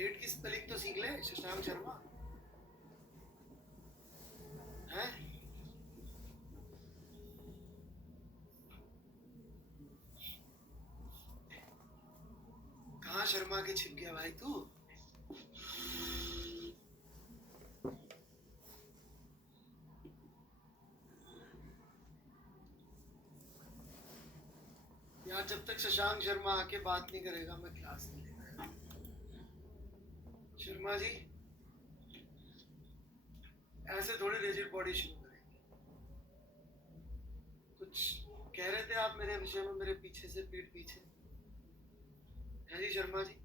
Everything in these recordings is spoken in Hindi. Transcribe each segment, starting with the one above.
स्टेट की स्पेलिंग तो सीख ले शशांक शर्मा है। कहाँ शर्मा के छिप गया भाई तू? यार जब तक शशांक शर्मा आके बात नहीं करेगा मैं क्लास नहीं लेगा। शर्मा जी ऐसे थोड़ी रिजिड बॉडी शुरू करेंगे। कुछ कह रहे थे आप मेरे विषय में, मेरे पीछे से, पीठ पीछे है जी शर्मा जी।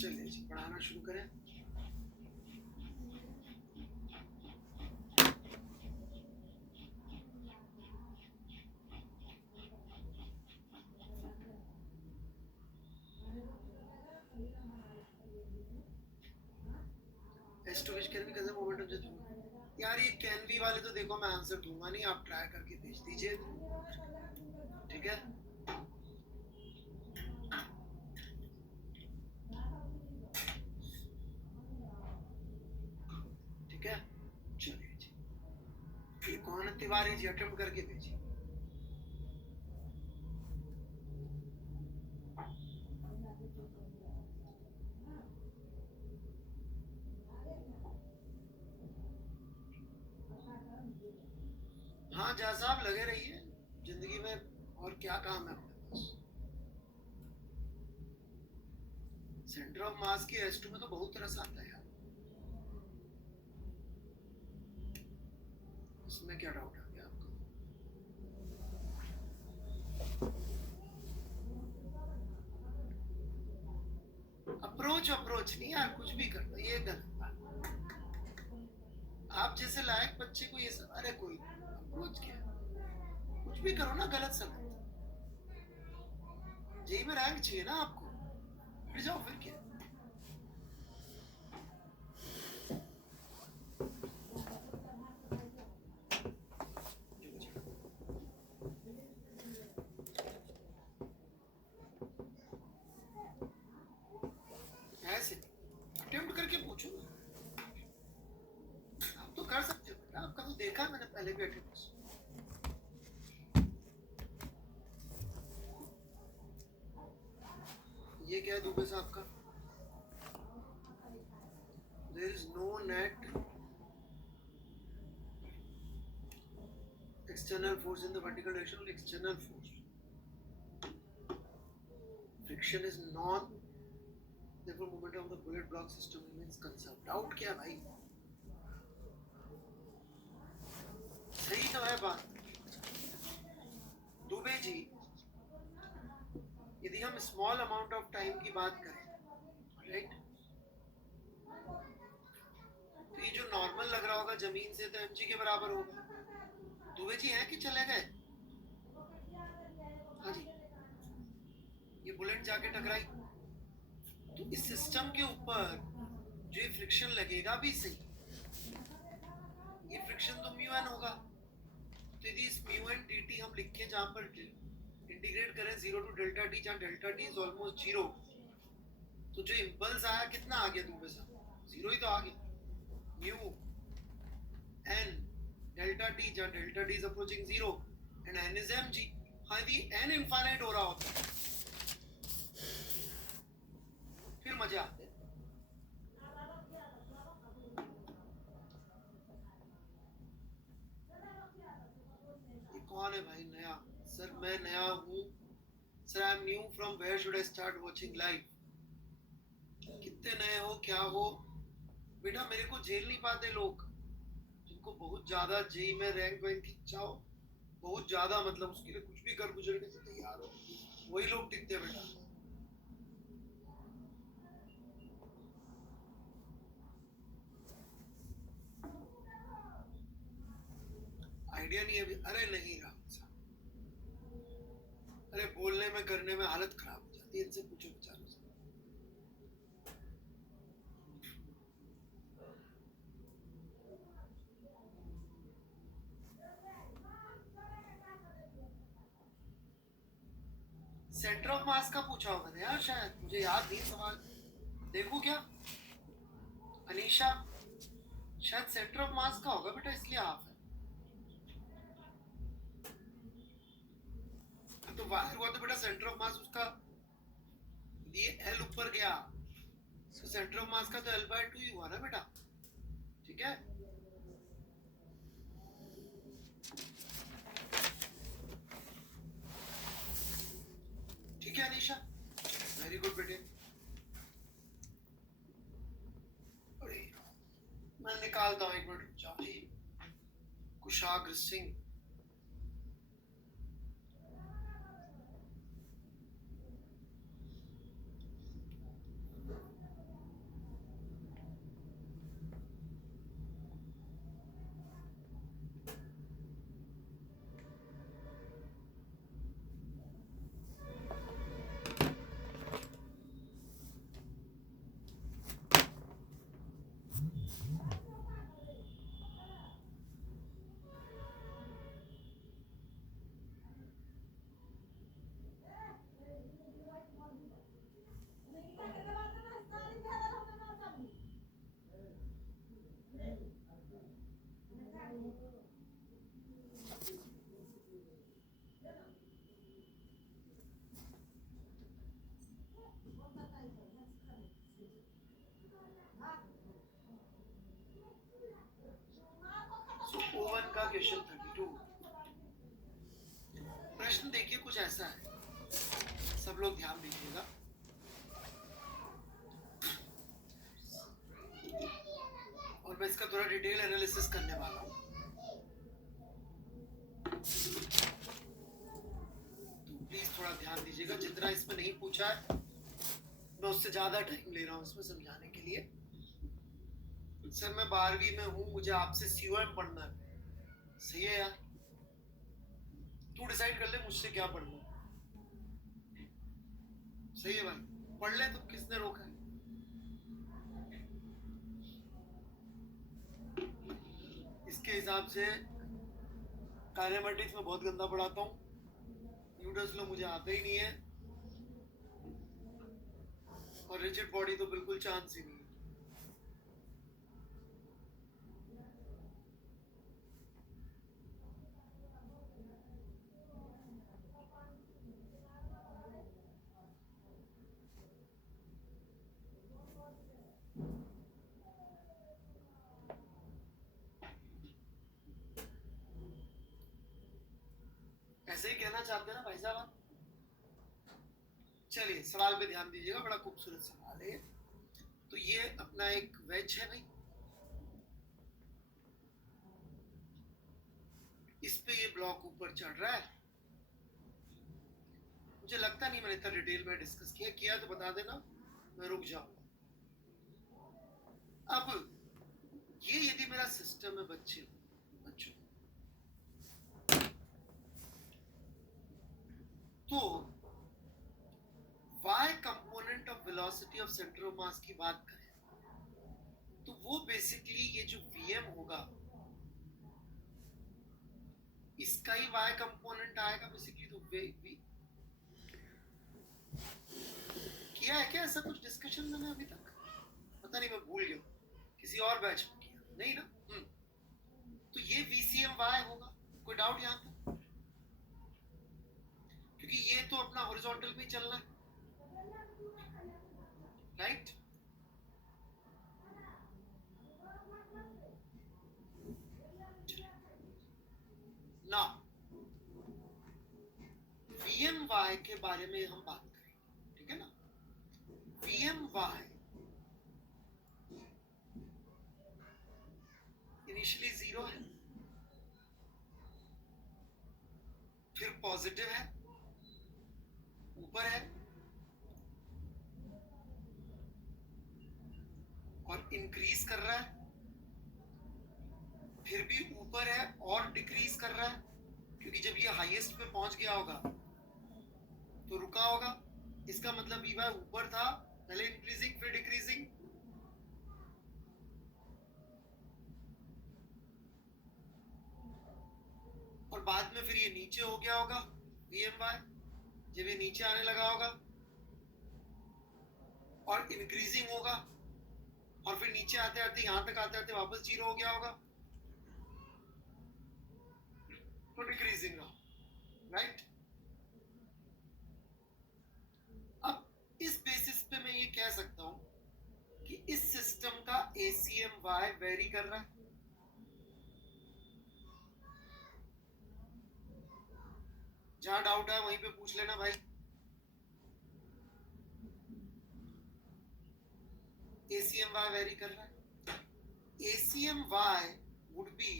चलिए जी पढ़ाना शुरू करें। As to which can be considered moment of judgement. यार ये कैन बी वाले तो देखो मैं आंसर दूंगा नहीं, आप ट्राई करके भेज दीजिए, ठीक है। ठीक है चलिए जी। ये कौन है? तिवारी जी अटेम्प्ट करके भेजिए। हाँ जा साहब लगे रहिए, जिंदगी में और क्या काम है अपने पास। सेंटर ऑफ मास की S2 में तो बहुत रस आता है यार, इसमें क्या डाउट आ गया आपको? अप्रोच अप्रोच नहीं यार, कुछ भी कर लो, ये गलत बात। आप जैसे लायक बच्चे को ये सब, अरे कोई अप्रोच क्या है, कुछ भी करो ना गलत समय। जेई में रैंक चाहिए ना आपको, फिर जाओ, फिर क्या। ऐसे अटेम्प्ट करके पूछो ना, आप तो कर सकते हो बेटा, आपका तो देखा मैंने पहले भी अटेम्प्ट। ये क्या है दुबे साहब का? There is no net external force in the vertical direction, only external force. Friction is non, therefore momentum of the bullet block system remains conserved. Doubt क्या भाई? सही तो है बात दुबे जी। यदि हम स्मॉल अमाउंट ऑफ टाइम की बात करें, राइट, तो ये जो नॉर्मल लग रहा होगा जमीन से तो mg के बराबर होगा। दुबे जी हैं कि चले गए? हाँ जी, ये बुलेट जाके टकराई तो इस सिस्टम के ऊपर जो फ्रिक्शन लगेगा भी सही, ये फ्रिक्शन तो म्यू एन होगा। तो यदि इस म्यू एन डी टी हम लिखें जहां पर इंटीग्रेट करें 0 टू डेल्टा टी, जहां डेल्टा टी इज ऑलमोस्ट 0, तो जो इंपल्स आया कितना आ गया दूबे साहब? 0 ही तो आ गया। म्यू एन डेल्टा टी, जहां delta t is approaching 0 and n is m g. हाँ यदि एन इनफाइनाइट हो रहा होता फिर मजे आते। ये कौन है भाई नया? सर मैं नया हूँ sir, I am new from where should I start watching live. कितने नए हो क्या हो बेटा, मेरे को झेल नहीं पाते लोग जिनको बहुत ज्यादा जेई में रैंक वैंक खिंचाओ, बहुत ज्यादा, मतलब उसके लिए कुछ भी कर गुजरने से तैयार हो, वही लोग टिकते बेटा। आइडिया नहीं है अभी। अरे नहीं राहुल साहब, अरे बोलने में करने में हालत खराब हो जाती है, इनसे पूछो बेचारों से। सेंटर ऑफ मास का पूछा होगा ना यार, शायद मुझे याद नहीं सवाल। देखो क्या अनीशा, शायद सेंटर ऑफ मास का होगा बेटा, इसलिए हाफ है। तो वायर हुआ तो बेटा सेंटर ऑफ मास उसका, ये एल ऊपर गया तो सेंटर ऑफ मास का तो L/2 ही हुआ ना बेटा, ठीक है। ठीक है अनीशा, वेरी गुड बेटे। अरे मैं निकालता हूँ, एक मिनट रुक जाओ जी। कुशाग्र सिंह, O1 का क्वेश्चन 32। प्रश्न देखिए कुछ ऐसा है, सब लोग ध्यान दीजिएगा। और मैं इसका थोड़ा डिटेल एनालिसिस करने वाला हूँ, तो प्लीज थोड़ा ध्यान दीजिएगा। जितना इसमें नहीं पूछा है मैं उससे ज्यादा टाइम ले रहा हूँ इसमें समझाने के लिए। सर मैं 12वीं में हूँ, मुझे आपसे COM पढ़ना है। सही है यार, तू डिसाइड कर ले मुझसे क्या पढ़ना है। सही है भाई, पढ़ ले, तो किसने रोका है। इसके हिसाब से काइनेमेटिक्स में बहुत गंदा पढ़ाता हूँ, न्यूटन्स लॉ मुझे आता ही नहीं है, और रिजिड बॉडी तो बिल्कुल चांस ही नहीं है। ऐसे ही कहना चाहते हैं ना भाई साहब आप। चलिए सवाल पे ध्यान दीजिएगा, बड़ा खूबसूरत सवाल है। तो ये अपना एक वेज है भाई, इस पे ये ब्लॉक ऊपर चढ़ रहा है। मुझे लगता नहीं मैंने इतना डिटेल में डिस्कस किया तो बता देना, मैं रुक जाऊंगा। अब ये यदि मेरा सिस्टम है बच्चों, तो y component of velocity of centre of mass की बात करें तो वो बेसिकली ये जो Vm होगा इसका ही y कंपोनेंट आएगा बेसिकली। तो किया है क्या ऐसा कुछ डिस्कशन मैंने अभी तक, पता नहीं, मैं भूल गया, किसी और बैच में किया नहीं ना। तो ये VCM-y होगा, कोई डाउट यहाँ पे, क्योंकि ये तो अपना हॉरिजॉन्टल में चल रहा है, राइट। ना VMy के बारे में हम बात करेंगे, ठीक है ना। VMy इनिशियली 0 है, फिर पॉजिटिव है, ऊपर है, और इंक्रीज कर रहा है, फिर भी ऊपर है और डिक्रीज कर रहा है, क्योंकि जब ये हाईएस्ट पे पहुंच गया होगा तो रुका होगा। इसका मतलब Vy ऊपर था, पहले इंक्रीजिंग फिर डिक्रीजिंग, और बाद में फिर ये नीचे हो गया होगा VMy, जब ये नीचे आने लगा होगा और इंक्रीजिंग होगा और फिर नीचे आते आते यहां तक आते आते वापस जीरो हो गया होगा तो डिक्रीजिंग रहा, राइट। अब इस बेसिस पे मैं ये कह सकता हूं कि इस सिस्टम का ACMY वेरी कर रहा है। जहां डाउट है वहीं पे पूछ लेना भाई। ACMY वेरी कर रहा है। ACMY would be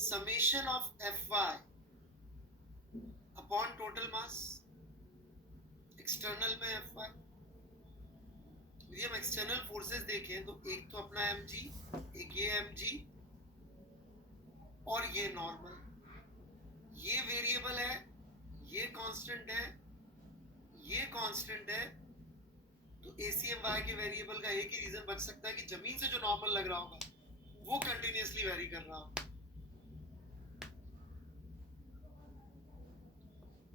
summation of Fy upon total mass। External में Fy, यदि हम एक्सटर्नल फोर्सेस देखें तो एक तो अपना mg, एक ये mg और ये नॉर्मल, ये वेरिएबल है, ये कांस्टेंट है, ये कांस्टेंट है। तो ACMY के वेरिएबल का एक ही रीजन बच सकता है कि जमीन से जो नॉर्मल लग रहा होगा वो कंटिन्यूअसली वेरी कर रहा होगा।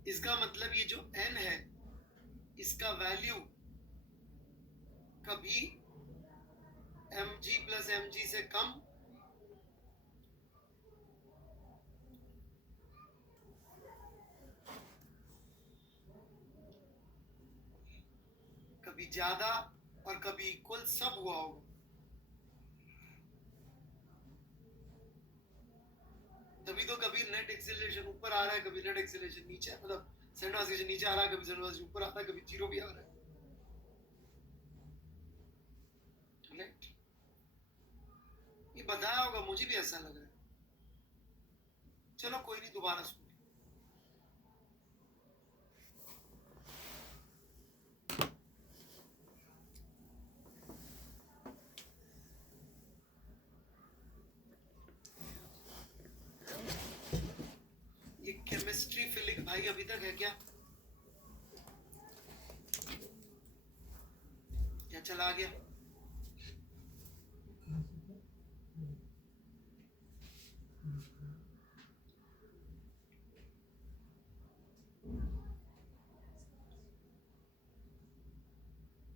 इसका मतलब ये जो n है इसका वैल्यू कभी mg प्लस mg से कम कभी ज्यादा और कभी इक्वल सब हुआ होगा। तभी तो कभी नेट एक्सेलरेशन ऊपर आ रहा है, कभी नेट एक्सेलरेशन नीचे, मतलब सेंटर ऑफ एक्सेलरेशन नीचे आ रहा है, कभी सेंटर ऑफ एक्सेलरेशन ऊपर आता है, कभी जीरो भी आ रहा है, राइट। ये बताया होगा, मुझे भी ऐसा लग रहा है। चलो कोई नहीं, दोबारा सुन। ये केमिस्ट्री फिलिक भाई अभी तक है क्या? क्या चला गया?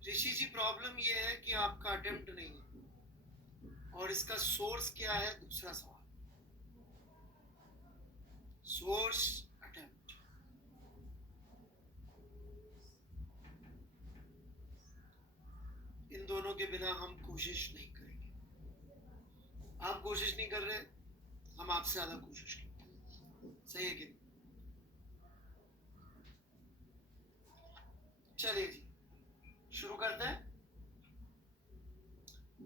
ऋषि जी प्रॉब्लम ये है कि आपका अटेम्प्ट नहीं है और इसका सोर्स क्या है, दूसरा सवाल। सोर्स अटेम्प्ट, इन दोनों के बिना हम कोशिश नहीं करेंगे। आप कोशिश नहीं कर रहे, हम आपसे ज्यादा कोशिश करते हैं, सही है कि नहीं? चलिए जी शुरू करते हैं।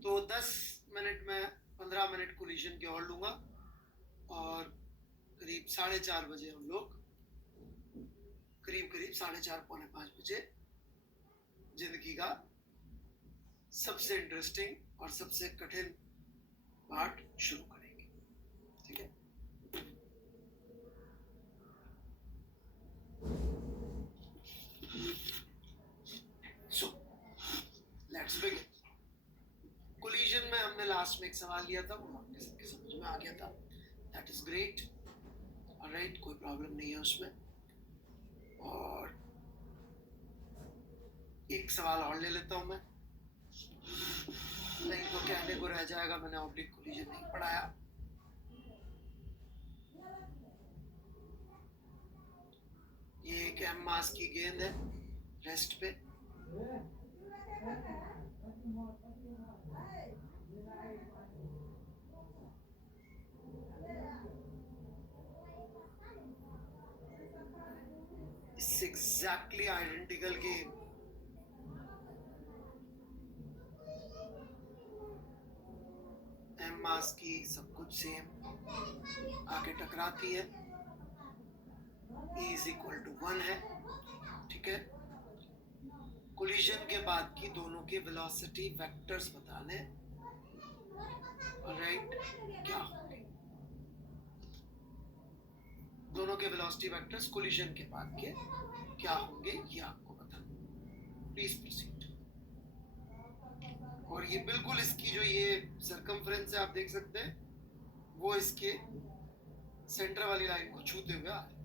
तो 10 मिनट में 15 मिनट कोलिजन के और लूंगा और करीब 4:30 बजे हम लोग करीब 4:30 पौने 5 बजे जिंदगी का सबसे इंटरेस्टिंग और सबसे कठिन पार्ट शुरू करेंगे, ठीक है? So let's begin. कोलिजन में हमने लास्ट में एक सवाल लिया था, वो आपके सबके समझ में आ गया था, दैट इज ग्रेट, ऑलराइट, कोई प्रॉब्लम नहीं है उसमें। और एक सवाल और ले लेता हूं मैं, नहीं तो कहने को रह जाएगा मैंने ऑब्लिक कोलिजन नहीं पढ़ाया। ये एक एम मास की गेंद है रेस्ट पे, it's exactly identical game. M mass की सब कुछ सेम, आके टकराती है, E इज इक्वल टू 1 है, ठीक है? कोलिजन के बाद की दोनों के वेलोसिटी वेक्टर्स बता लें, ऑलराइट, क्या होंगे दोनों के वेलोसिटी वेक्टर्स कोलिजन के बाद के क्या होंगे ये आपको बताना। Please proceed. और ये बिल्कुल इसकी जो ये सरकमफ्रेंस है आप देख सकते हैं, वो इसके सेंटर वाली लाइन को छूते हुए आ रही है।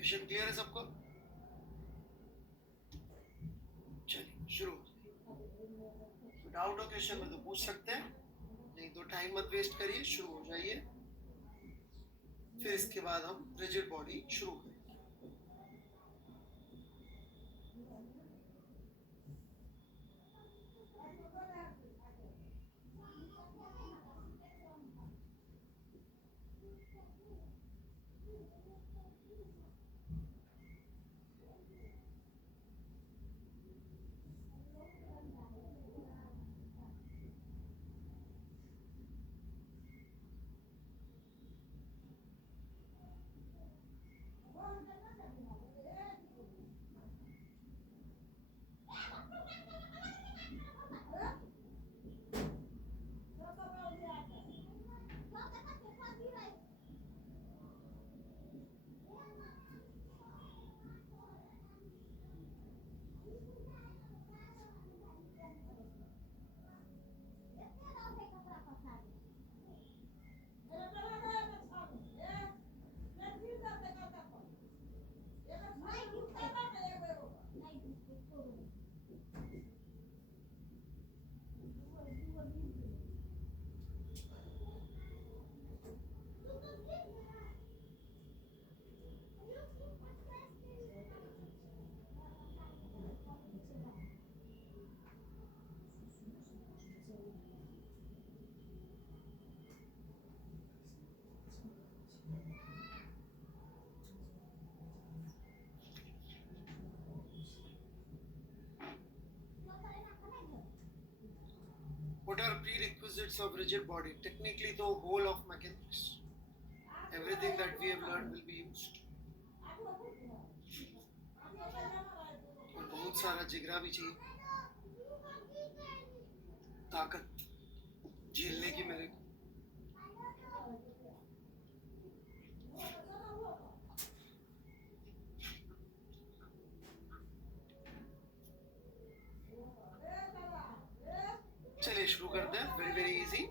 क्वेश्चन क्लियर है सबको? चलिए शुरू। डाउट हो क्वेश्चन में तो पूछ सकते हैं, नहीं तो टाइम मत वेस्ट करिए, शुरू हो जाइए। फिर इसके बाद हम रिजिड बॉडी शुरू करेंगे। What are prerequisites of rigid body? Technically, the whole of mechanics, everything that we have learned will be used. और बहुत सारा जिगरा भी चाहिए, ताकत झेलने की मेरे को। चलिए शुरू करते हैं। Very very easy.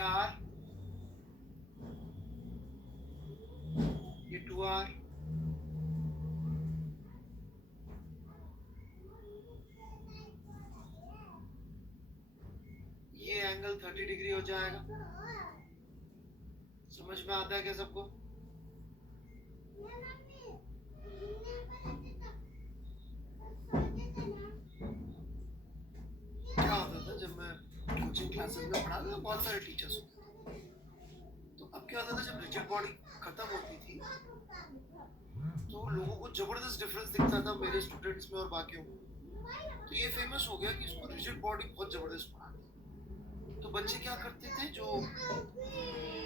R, ये 2R, ये एंगल 30 डिग्री हो जाएगा। समझ में आता है क्या सबको? क्या होता था जब मैं कोचिंग क्लासेस में पढ़ा था, बहुत सारे टीचर्स होते थे, तो अब क्या होता था जब रिजिड बॉडी खत्म होती थी तो लोगों को जबरदस्त डिफरेंस दिखता था मेरे स्टूडेंट्स में और बाकियों में। तो ये फेमस हो गया कि इसको रिजिड बॉडी बहुत जबरदस्त पढ़ाते। तो बच्चे क्या करते थे, जो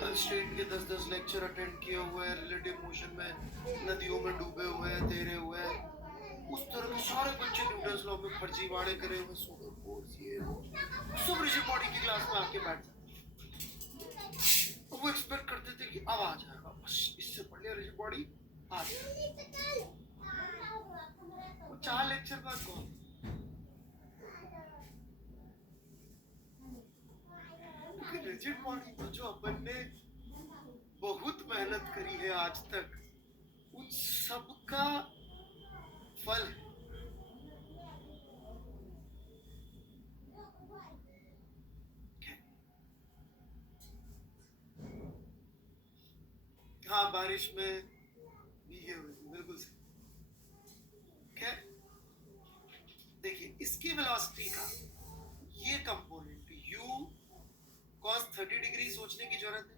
कंस्ट्रेंट के 10-10 लेक्चर अटेंड किए हुए हैं, रिलेटिव मोशन में नदियों में डूबे हुए हैं, तैरे हुए हैं, उस तरह के सारे बच्चे न्यूटन्स लॉ में फर्जीवाड़े करे हुए, सुपर फोर्स, ये सब रिजिड बॉडी की क्लास में आके बैठ जाते। वो एक्सपेक्ट करते थे कि अब आ जाएगा, बस इससे पढ़ लिया रिजिड बॉडी आ जाएगा। वो 4 लेक्चर बाद कौन? रिजिड बॉडी तो जो अपन ने बहुत मेहनत करी है आज तक, उन सबका फल है। हाँ, बारिश में भीगे हुए थे, बिल्कुल सही। क्या देखिए, इसकी वेलोसिटी का ये कंपोनेंट u cos 30 डिग्री सोचने की जरूरत है।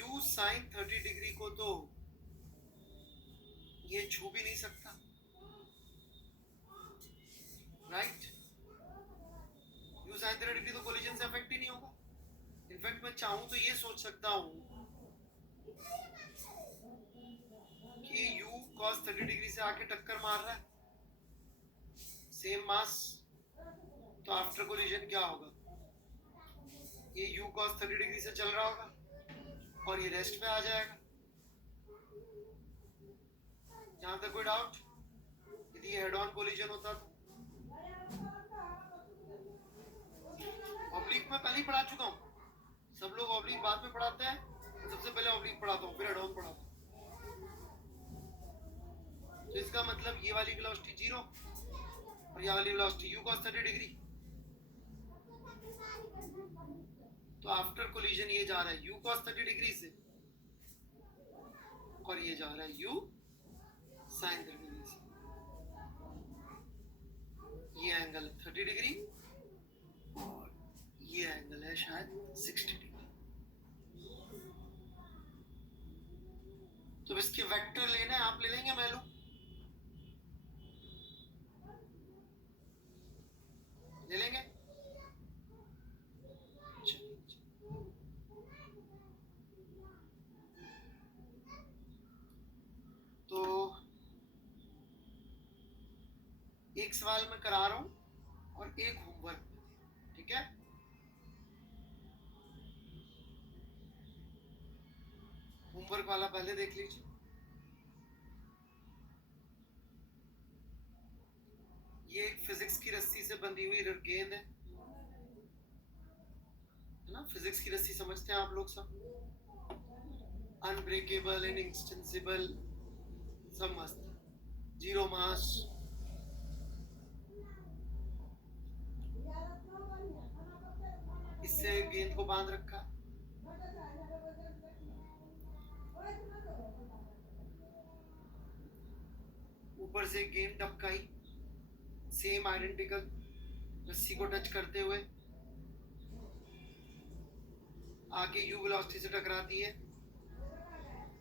u sin 30 डिग्री को तो ये छू भी नहीं सकता, राइट? u sin 30 डिग्री तो कोलिजन से अफेक्ट ही नहीं होगा। इनफैक्ट मैं चाहूं तो ये सोच सकता हूं कि u cos 30 डिग्री से आके टक्कर मार रहा है, सेम मास, तो आफ्टर कोलिजन क्या होगा? ये u cos 30 डिग्री से चल रहा होगा और ये रेस्ट पे आ जाएगा। यहाँ तक कोई डाउट? यदि ये हेड ऑन कोलिजन होता तो ऑब्लिक में पहले ही पढ़ा चुका हूँ, सब लोग ऑब्लिक बाद में पढ़ाते हैं, सबसे पहले ऑब्लिक पढ़ाता हूँ फिर हेड ऑन पढ़ाता हूँ। तो इसका मतलब ये वाली वेलोसिटी 0 और ये वाली वेलोसिटी u cos 30 डिग्री। तो आफ्टर कोलिजन ये जा रहा है u cos 30 डिग्री से और ये जा रहा है u sin 30 डिग्री से। ये एंगल 30 डिग्री और ये एंगल है शायद 60 डिग्री। तो इसके वेक्टर लेना है, आप ले लेंगे, मैं लूं? ले लेंगे? तो एक सवाल मैं करा रहा हूं और एक होमवर्क, ठीक है? होमवर्क वाला पहले देख लीजिए। ये एक फिजिक्स की रस्सी से बंधी हुई गेंद है ना? फिजिक्स की रस्सी समझते हैं आप लोग सब, अनब्रेकेबल, इनएक्सटेंसिबल, सब मस्त, जीरो मास। इससे गेंद को बांध रखा, ऊपर से गेंद टपकाई, सेम आइडेंटिकल, रस्सी को टच करते हुए आगे u वेलोसिटी से टकराती है,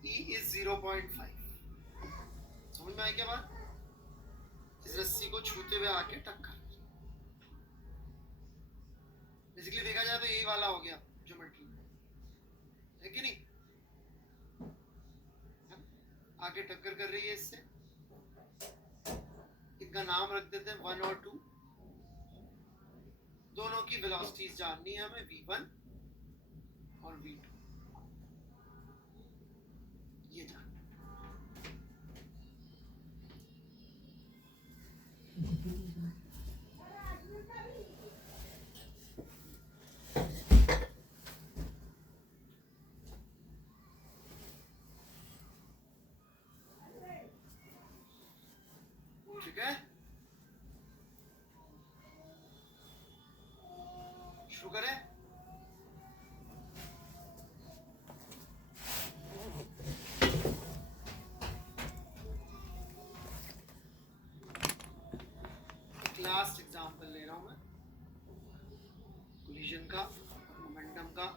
e is 0.5। समझ में आई क्या बात? इस रस्सी को छूते हुए आके टक्कर, बेसिकली देखा जाए तो यही वाला हो गया ज्योमेट्री, है कि नहीं? आगे टक्कर कर रही है इससे, इनका नाम रख देते हैं 1 और 2। दोनों की वेलोसिटीज जाननी है हमें, v1 और v2, ये जानना। ठीक है, शुरू करें। लास्ट एग्जांपल ले रहा हूं मैं कोलिजन का, मोमेंटम का।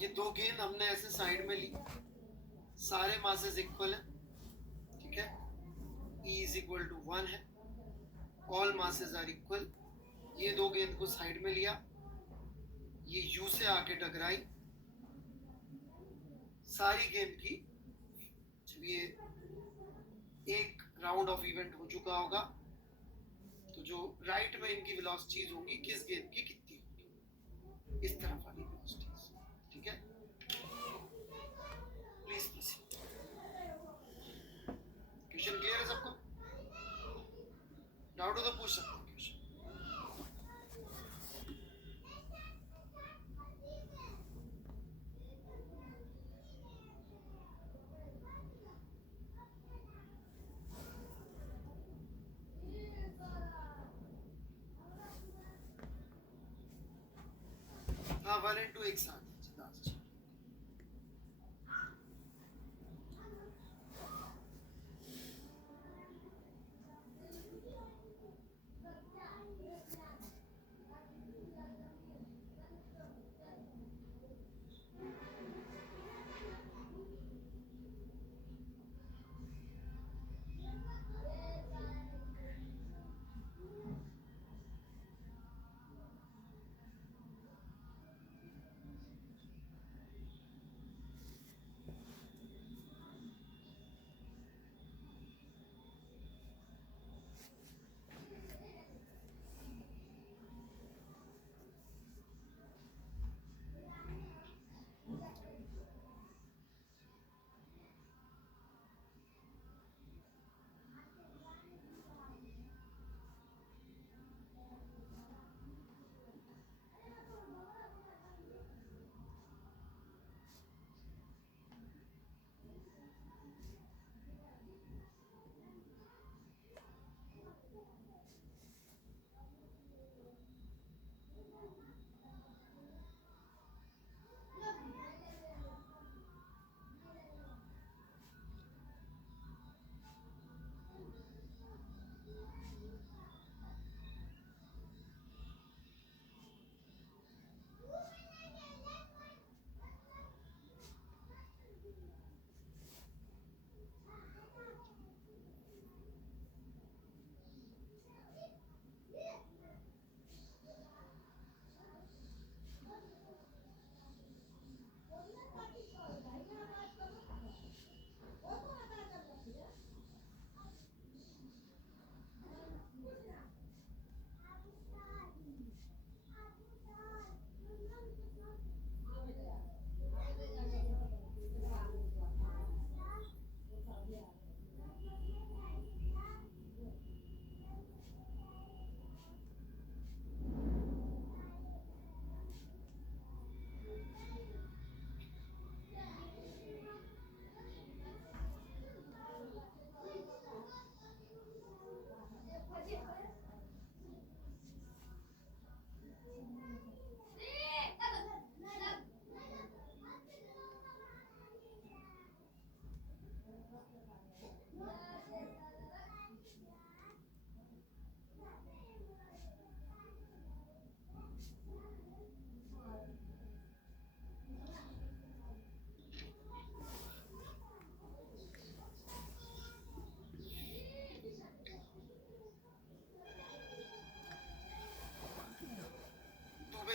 ये दो गेंद हमने ऐसे साइड में ली, सारे मासेस इक्वल है, ठीक है? E is equal to 1 है, ऑल मासेस आर इक्वल। ये दो गेंद को साइड में लिया, ये U से आके टकराई, सारी गेंद की, जब ये एक राउंड ऑफ इवेंट हो चुका होगा तो जो राइट में इनकी वेलोसिटीज होंगी, किस गेंद की कितनी होगी, इस तरफ वाली वेलोसिटीज, ठीक है? प्लीज क्वेश्चन क्लियर है सबको? डाउट हो तो पूछ सकते हैं क्वेश्चन। हाँ, 1 और 2 एक साथ।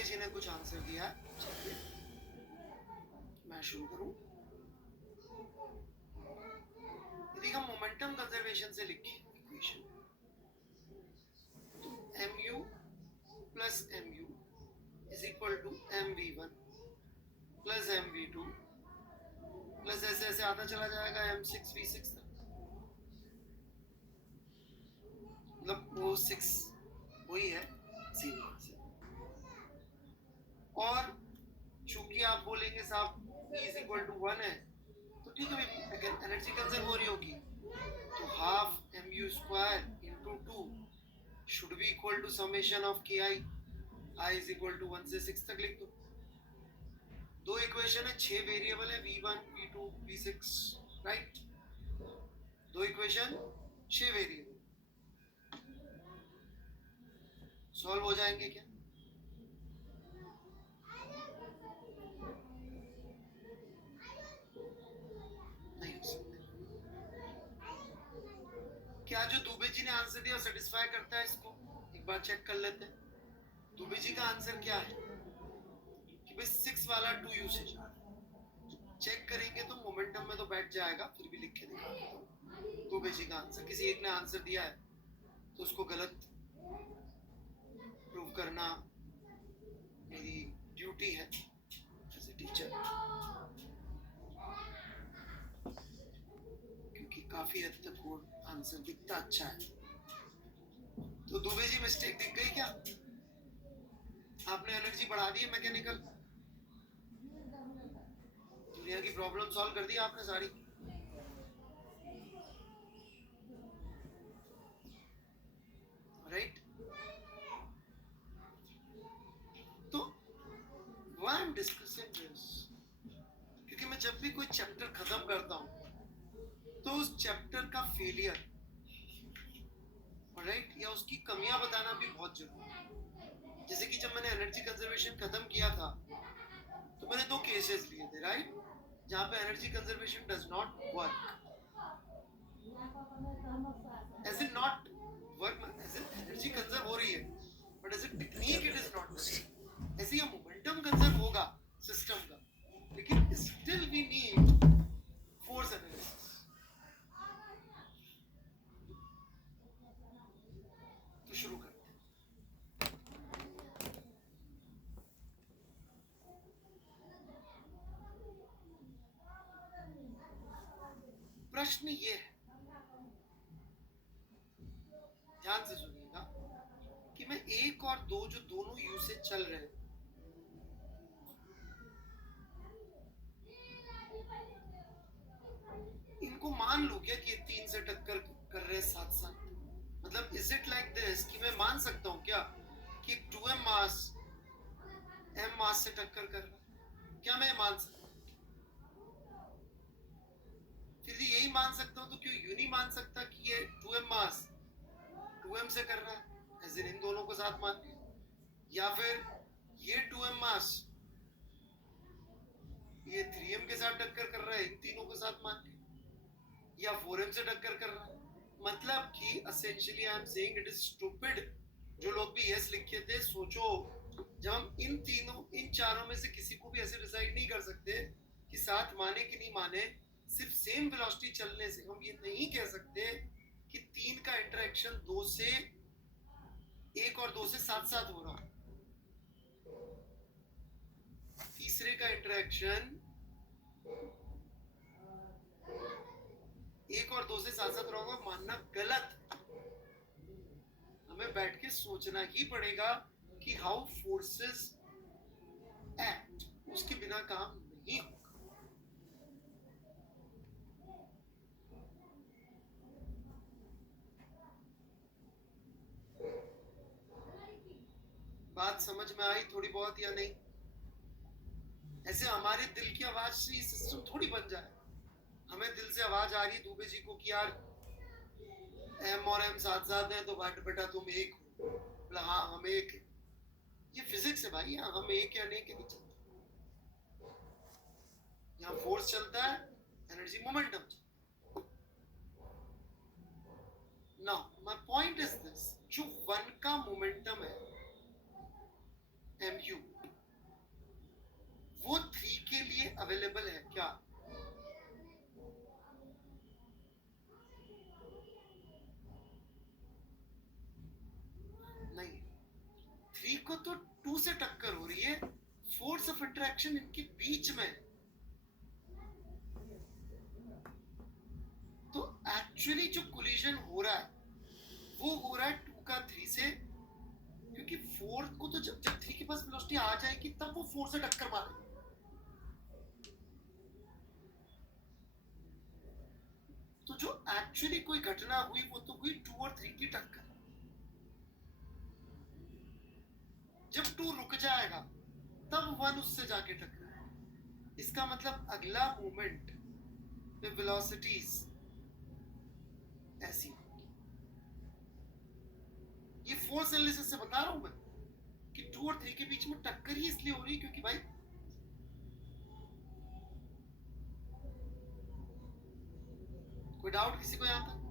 जी ने कुछ आंसर दिया है, मैं शुरू करूं। यदि हम मोमेंटम कंजर्वेशन से लिखें इक्वेशन, तो mu plus mu is equal to mv1 plus mv2 plus ऐसे ऐसे आता चला जाएगा m6v6 तक, मतलब वो 6 वही है सीरीज से। और चूंकि आप बोलेंगे साहब E इज इक्वल टू 1 है, तो ठीक है, एनर्जी कंजर्व हो रही होगी, तो half mu square into 2 should be equal to summation of ki, i is equal to 1 से 6 तक लिख दो। दो इक्वेशन है, 6 वेरिएबल है, v1 v2 v6, राइट। दो इक्वेशन 6 वेरिएबल सॉल्व हो जाएंगे क्या? नहीं हो सकते। क्या जो दुबे जी ने आंसर दिया सेटिस्फाई करता है इसको? एक बार चेक कर लेते हैं। दुबे जी का आंसर क्या है कि भाई 6 वाला 2 यूसेज। चेक करेंगे तो मोमेंटम में तो बैठ जाएगा, फिर भी लिख के दिखा देता हूं दुबे जी का आंसर। किसी एक ने आंसर दिया है तो उसको गलत प्रूव करना मेरी ड्यूटी है एज ए टीचर, क्योंकि काफी हद तक वो आंसर दिखता अच्छा है। तो दुबे जी मिस्टेक दिख गई क्या? आपने एनर्जी बढ़ा दी है मैकेनिकल, दुनिया की प्रॉब्लम सॉल्व कर दी आपने सारी। राइट? तो why I am discussing this, क्योंकि मैं जब भी कोई चैप्टर खत्म करता हूं तो उस चैप्टर का फेलियर, राइट, या उसकी कमियां बताना भी बहुत जरूरी है। जैसे कि जब मैंने एनर्जी कंजर्वेशन खत्म किया था तो मैंने दो केसेस लिए थे, राइट, जहां पे energy conservation does not work, as in not work, as in energy conserve हो रही है but as a technique it is not working. ऐसे ही मोमेंटम कंजर्व होगा सिस्टम का, लेकिन still we need force analysis. तो शुरू करते हैं। प्रश्न ये है, ध्यान से सुनिएगा, कि मैं 1 और 2 जो दोनों यू से चल रहे हैं, इनको मान लूं क्या कि ये 3 से टक्कर कर रहे हैं साथ साथ? मतलब इज इट लाइक दिस कि मैं मान सकता हूं क्या कि 2m मास m मास से टक्कर कर रहा है? क्या मैं मान सकता हूं? फिर यही मान सकता हूं तो क्यों यूं नहीं मान सकता कि ये 2m मास 2m से कर रहा है, ऐसे इन दोनों को साथ मान लिया, या फिर ये 2m मास ये 3m के साथ टक्कर कर रहा है, इन तीनों को साथ मान लिया, या 4m से टक्कर कर रहा है। मतलब कि essentially I am saying it is stupid. जो लोग भी यस लिखे थे, सोचो, जब हम इन चारों में से किसी को भी ऐसे डिसाइड नहीं कर सकते कि साथ माने कि नहीं माने, सिर्फ सेम वेलोसिटी चलने से हम ये नहीं कह सकते कि 3 का इंटरेक्शन 2 से 1 और 2 से साथ साथ हो रहा है, तीसरे का इंटरेक्शन 1 और 2 से साथ साथ रहोगा, मानना गलत। हमें बैठ के सोचना ही पड़ेगा कि हाउ फोर्सेस एक्ट, उसके बिना काम नहीं होगा। बात समझ में आई थोड़ी बहुत या नहीं? ऐसे हमारे दिल की आवाज से ये सिस्टम थोड़ी बन जाए। हमें दिल से आवाज आ रही दुबे जी को कि यार m और m साथ साथ हैं तो बट बेटा तुम एक हो, बोला हाँ हम एक है। ये फिजिक्स है भाई, यहाँ हम एक या नहीं के नहीं चलता। यहाँ फोर्स चलता है, एनर्जी मोमेंटम चलता है। Now my point is this, जो 1 का मोमेंटम है mu, अवेलेबल है क्या? नहीं, 3 को तो 2 से टक्कर हो रही है, फोर्स ऑफ इंटरेक्शन इनके बीच में। तो एक्चुअली जो कोलिजन हो रहा है वो हो रहा है 2 का 3 से, क्योंकि 4 को तो जब 3 के पास वेलोसिटी आ जाएगी तब वो 4 से टक्कर मारेगा। तो जो एक्चुअली कोई घटना हुई वो तो हुई 2 और 3 की टक्कर। जब 2 रुक जाएगा तब 1 उससे जाके टकराएगा। इसका मतलब अगला मोमेंट में वेलोसिटीज ऐसी होगी। ये फोर्स एनालिसिस से बता रहा हूं मैं कि 2 और 3 के बीच में टक्कर ही इसलिए हो रही है क्योंकि भाई कोई डाउट किसी को यहां तक?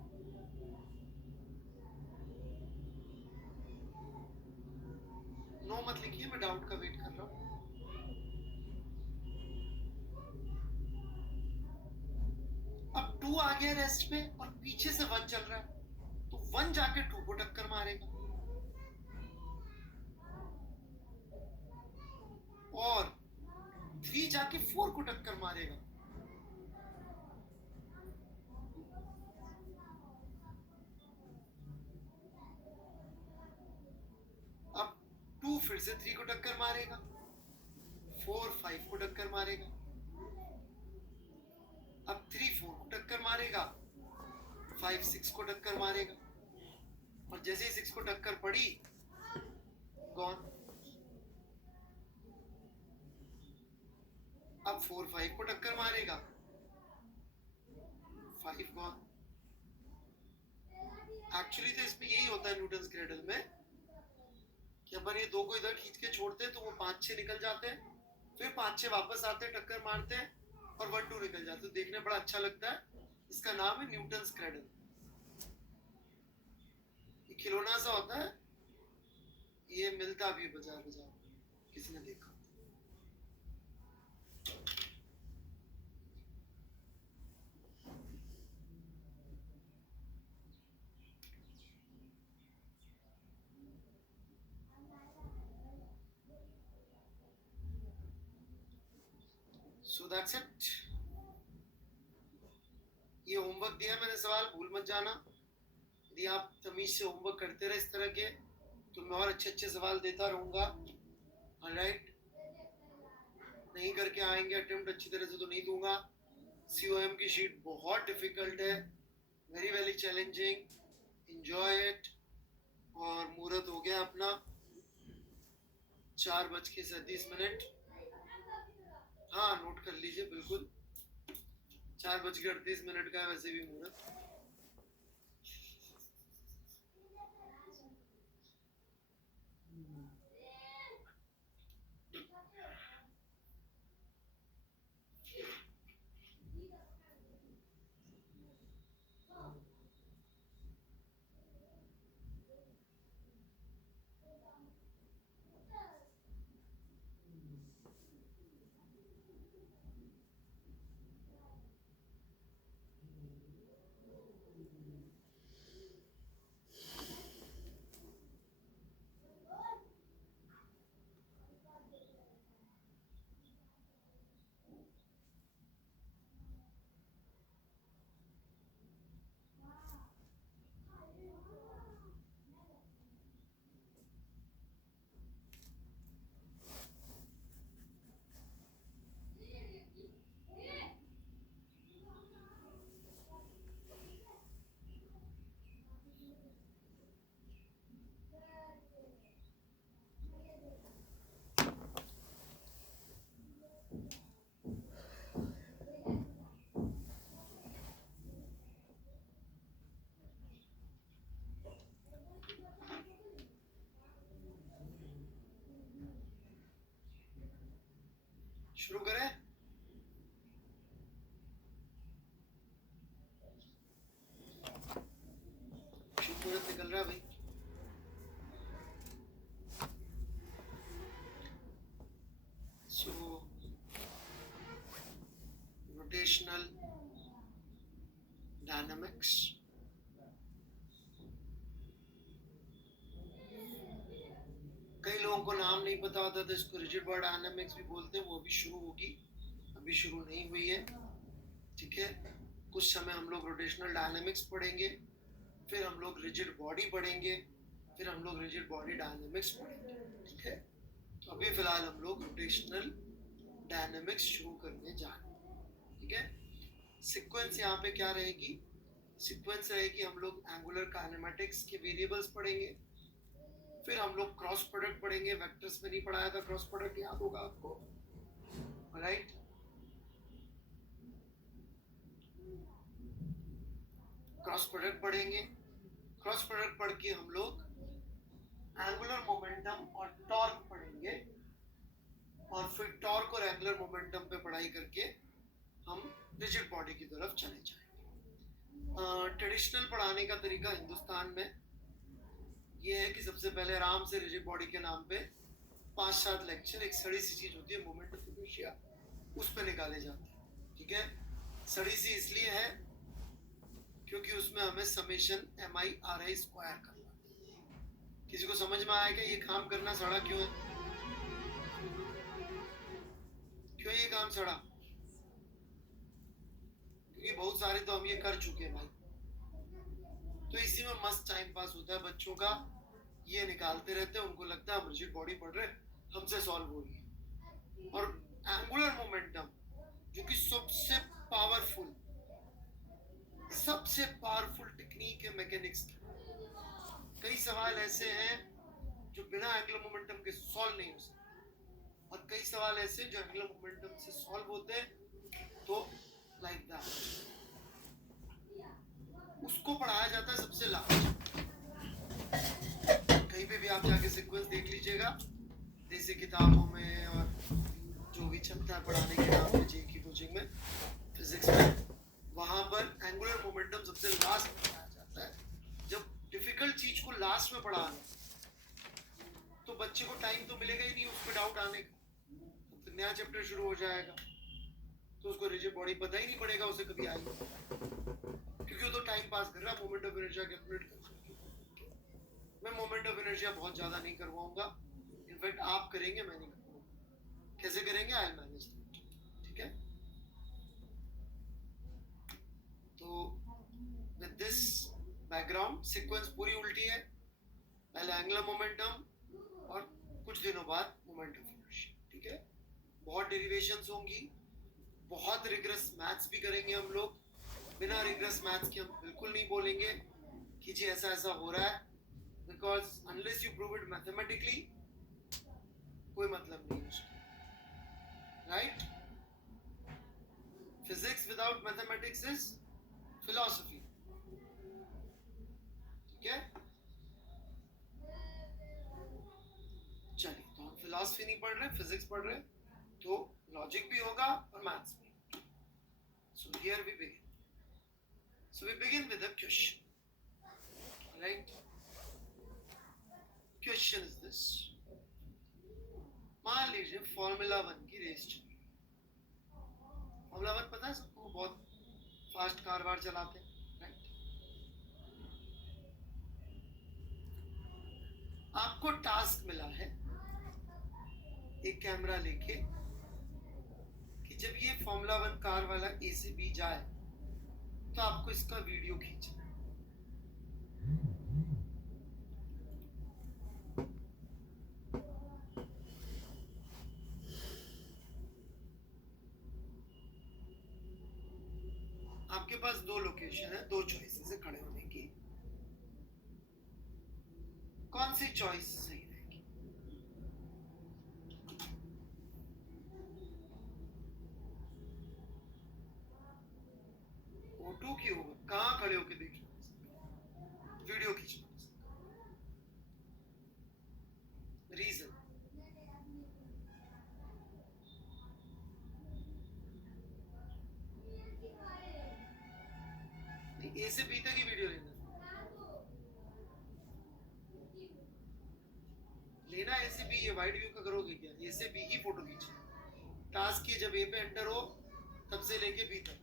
नो मत लिखिए, मैं डाउट का वेट कर रहा हूं। अब 2 आ गया रेस्ट पे और पीछे से 1 चल रहा है, तो 1 जाके 2 को टक्कर मारेगा और 3 जाके 4 को टक्कर मारेगा। अब 2 फिर से 3 को टक्कर मारेगा, 4 5 को टक्कर मारेगा, अब 3 4 को टक्कर मारेगा, 5 6 को टक्कर मारेगा, और जैसे ही 6 को टक्कर पड़ी गॉन। अब 4 5 को टक्कर मारेगा, 5 गॉन। एक्चुअली तो इसमें यही होता है न्यूटन्स क्रेडल में कि अपन ये 2 को इधर खींच के छोड़ते हैं तो वो 5 6 निकल जाते हैं, फिर 5 6 वापस आते हैं, टक्कर मारते हैं और 1 2 निकल जाते हैं। देखने बड़ा अच्छा लगता है। इसका नाम है न्यूटन्स क्रेडल। ये खिलौना सा होता है, ये मिलता भी बाजार बाजार, किसी ने देखा? So that's it. ये होमवर्क दिया मैंने, सवाल भूल मत जाना। यदि आप तमीज से होमवर्क करते रहे इस तरह के तो मैं और अच्छे अच्छे सवाल देता रहूंगा। ऑलराइट, नहीं करके आएंगे अटेम्प्ट अच्छी तरह से तो नहीं दूंगा। COM की शीट बहुत डिफिकल्ट है, very very challenging, enjoy it. और मुहूर्त हो गया अपना 4:37। हाँ नोट कर लीजिए, बिल्कुल 4:38 का है वैसे भी मुहूर्त। शुरू करें? मुहूर्त निकल रहा है भाई। सो रोटेशनल डायनामिक्स। कई लोगों को नाम नहीं पता होता तो इसको रिजिड बॉडी डायनामिक्स भी बोलते हैं, वो भी शुरू होगी, अभी शुरू नहीं हुई है, ठीक है। कुछ समय हम लोग रोटेशनल डायनामिक्स पढ़ेंगे, फिर हम लोग रिजिड बॉडी पढ़ेंगे, फिर हम लोग रिजिड बॉडी डायनामिक्स पढ़ेंगे, ठीक है। तो अभी फिलहाल हम लोग रोटेशनल डायनामिक्स शुरू करने जा रहे हैं, ठीक है। सीक्वेंस यहाँ पे क्या रहेगी, सीक्वेंस रहेगी, हम लोग एंगुलर काइनेमेटिक्स के वेरिएबल्स पढ़ेंगे, फिर हम लोग क्रॉस प्रोडक्ट पढ़ेंगे। वेक्टर्स में नहीं पढ़ाया था क्रॉस प्रोडक्ट, याद होगा आपको, राइट। क्रॉस प्रोडक्ट पढ़ेंगे, क्रॉस प्रोडक्ट पढ़ के हम लोग एंगुलर मोमेंटम और टॉर्क पढ़ेंगे, और फिर टॉर्क और एंगुलर मोमेंटम पे पढ़ाई करके हम रिजिड बॉडी की तरफ चले जाएंगे। ट्रेडिशनल पढ़ाने का तरीका हिंदुस्तान में ये है कि सबसे पहले आराम से रिजिड बॉडी के नाम पे 5-7 लेक्चर, एक सड़ी सी चीज होती है मोमेंट ऑफ इनर्शिया, उस पे निकाले जाते हैं, ठीक है। सड़ी सी इसलिए है क्योंकि उसमें हमें समेशन MI/RI स्क्वायर करना है। किसी को समझ में आया कि ये काम करना सड़ा क्यों है, क्यों ये काम सड़ा? क्योंकि बहुत सारे तो हम ये कर चुके हैं भाई, तो इसी में मस्त टाइम पास होता है बच्चों का, ये निकालते रहते हैं, उनको लगता है हम रिजिड बॉडी पढ़ रहे हैं, हमसे सॉल्व हो रही है। और एंगुलर मोमेंटम जो कि सबसे पावरफुल टेक्निक है मैकेनिक्स की, कई सवाल ऐसे हैं जो बिना एंगुलर मोमेंटम के सॉल्व नहीं हो सकते, और कई सवाल ऐसे जो एंगुलर मोमेंटम से सॉल्व होते हैं। तो लाइक दैट उसको पढ़ाया जाता है सबसे लास्ट। कहीं पे भी आप जाके सीक्वेंस देख लीजिएगा, जैसे किताबों में और जो भी चलता है पढ़ाने के नाम पे, जेईई की कोचिंग में, फिजिक्स में, वहां पर एंगुलर मोमेंटम सबसे लास्ट में पढ़ाया जाता है। जब डिफिकल्ट चीज को लास्ट में पढ़ाना तो बच्चे को टाइम तो मिलेगा ही नहीं उस पर डाउट आने का, तो नया चैप्टर शुरू हो जाएगा, तो उसको रिजिड बॉडी पता ही नहीं पड़ेगा उसे कभी आई, क्योंकि वो तो टाइम पास कर रहा है, मोमेंट ऑफ इनर्शिया कैलकुलेट कर। मैं मोमेंट ऑफ इनर्शिया बहुत ज्यादा नहीं करवाऊंगा, इनफैक्ट आप करेंगे, मैं नहीं करूंगा। कैसे करेंगे, आई विल मैनेज, ठीक है। तो विद दिस बैकग्राउंड, सीक्वेंस पूरी उल्टी है, पहले एंगुलर मोमेंटम और कुछ दिनों बाद मोमेंट ऑफ इनर्शिया, ठीक है। बहुत डेरिवेशंस होंगी, बहुत रिग्रेस मैथ्स भी करेंगे हम लोग। बिना रिग्रेस मैथ्स के हम बिल्कुल नहीं बोलेंगे कि जी ऐसा ऐसा हो रहा है, because unless you prove it mathematically कोई मतलब नहीं है उसका, right. Physics without mathematics is philosophy, ठीक है। चलिए, तो हम फिलॉसफी नहीं पढ़ रहे, फिजिक्स पढ़ रहे, तो लॉजिक भी होगा और मैथ्स भी। So here we begin. So we begin with a question. Right? Question is this. मान लीजिए फॉर्मूला 1 की रेस चल रही है। फॉर्मूला 1 पता है सबको, बहुत फास्ट कार वार चलाते हैं, राइट। आपको टास्क मिला है एक कैमरा लेके कि जब ये फॉर्मूला 1 कार वाला A से B जाए तो आपको इसका वीडियो खींचना है। आपके पास दो लोकेशन है, दो चॉइसेस है खड़े होने की, कौन सी चॉइस सही रहेगी? फोटो की होगा, कहाँ खड़े होके देख वीडियो खींचना, रीजन ए से बी तक ही वीडियो लेना ए से बी, ये वाइड व्यू का करोगे क्या? ए से बी ही फोटो खींचना। टास्क की जब ए पे एंटर हो से लेके बी तक।